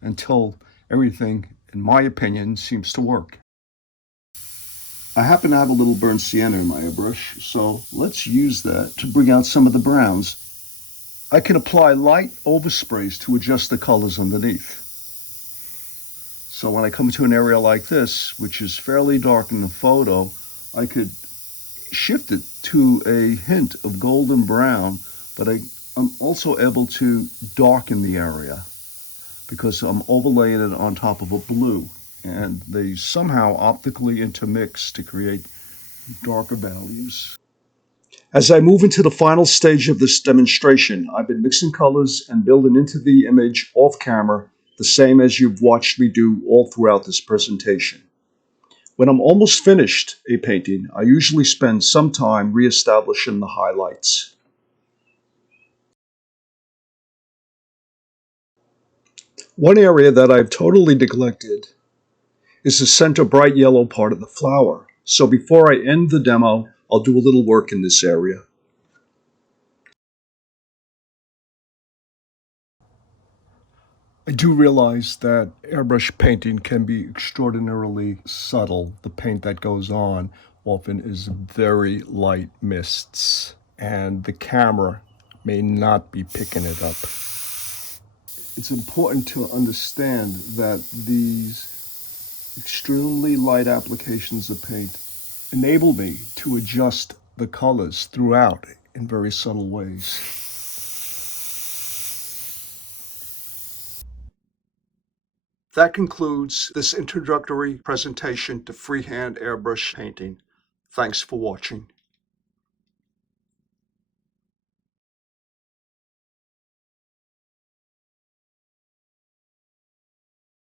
until everything, in my opinion, seems to work. I happen to have a little burnt sienna in my airbrush, so let's use that to bring out some of the browns. I can apply light oversprays to adjust the colors underneath. So when I come to an area like this, which is fairly dark in the photo, I could shift it to a hint of golden brown, but I'm also able to darken the area because I'm overlaying it on top of a blue, and they somehow optically intermix to create darker values. As I move into the final stage of this demonstration, I've been mixing colors and building into the image off camera, the same as you've watched me do all throughout this presentation. When I'm almost finished a painting, I usually spend some time reestablishing the highlights. One area that I've totally neglected is the center bright yellow part of the flower. So before I end the demo, I'll do a little work in this area. I do realize that airbrush painting can be extraordinarily subtle. The paint that goes on often is very light mists. and the camera may not be picking it up. It's important to understand that these extremely light applications of paint enable me to adjust the colors throughout in very subtle ways. That concludes this introductory presentation to freehand airbrush painting. Thanks for watching.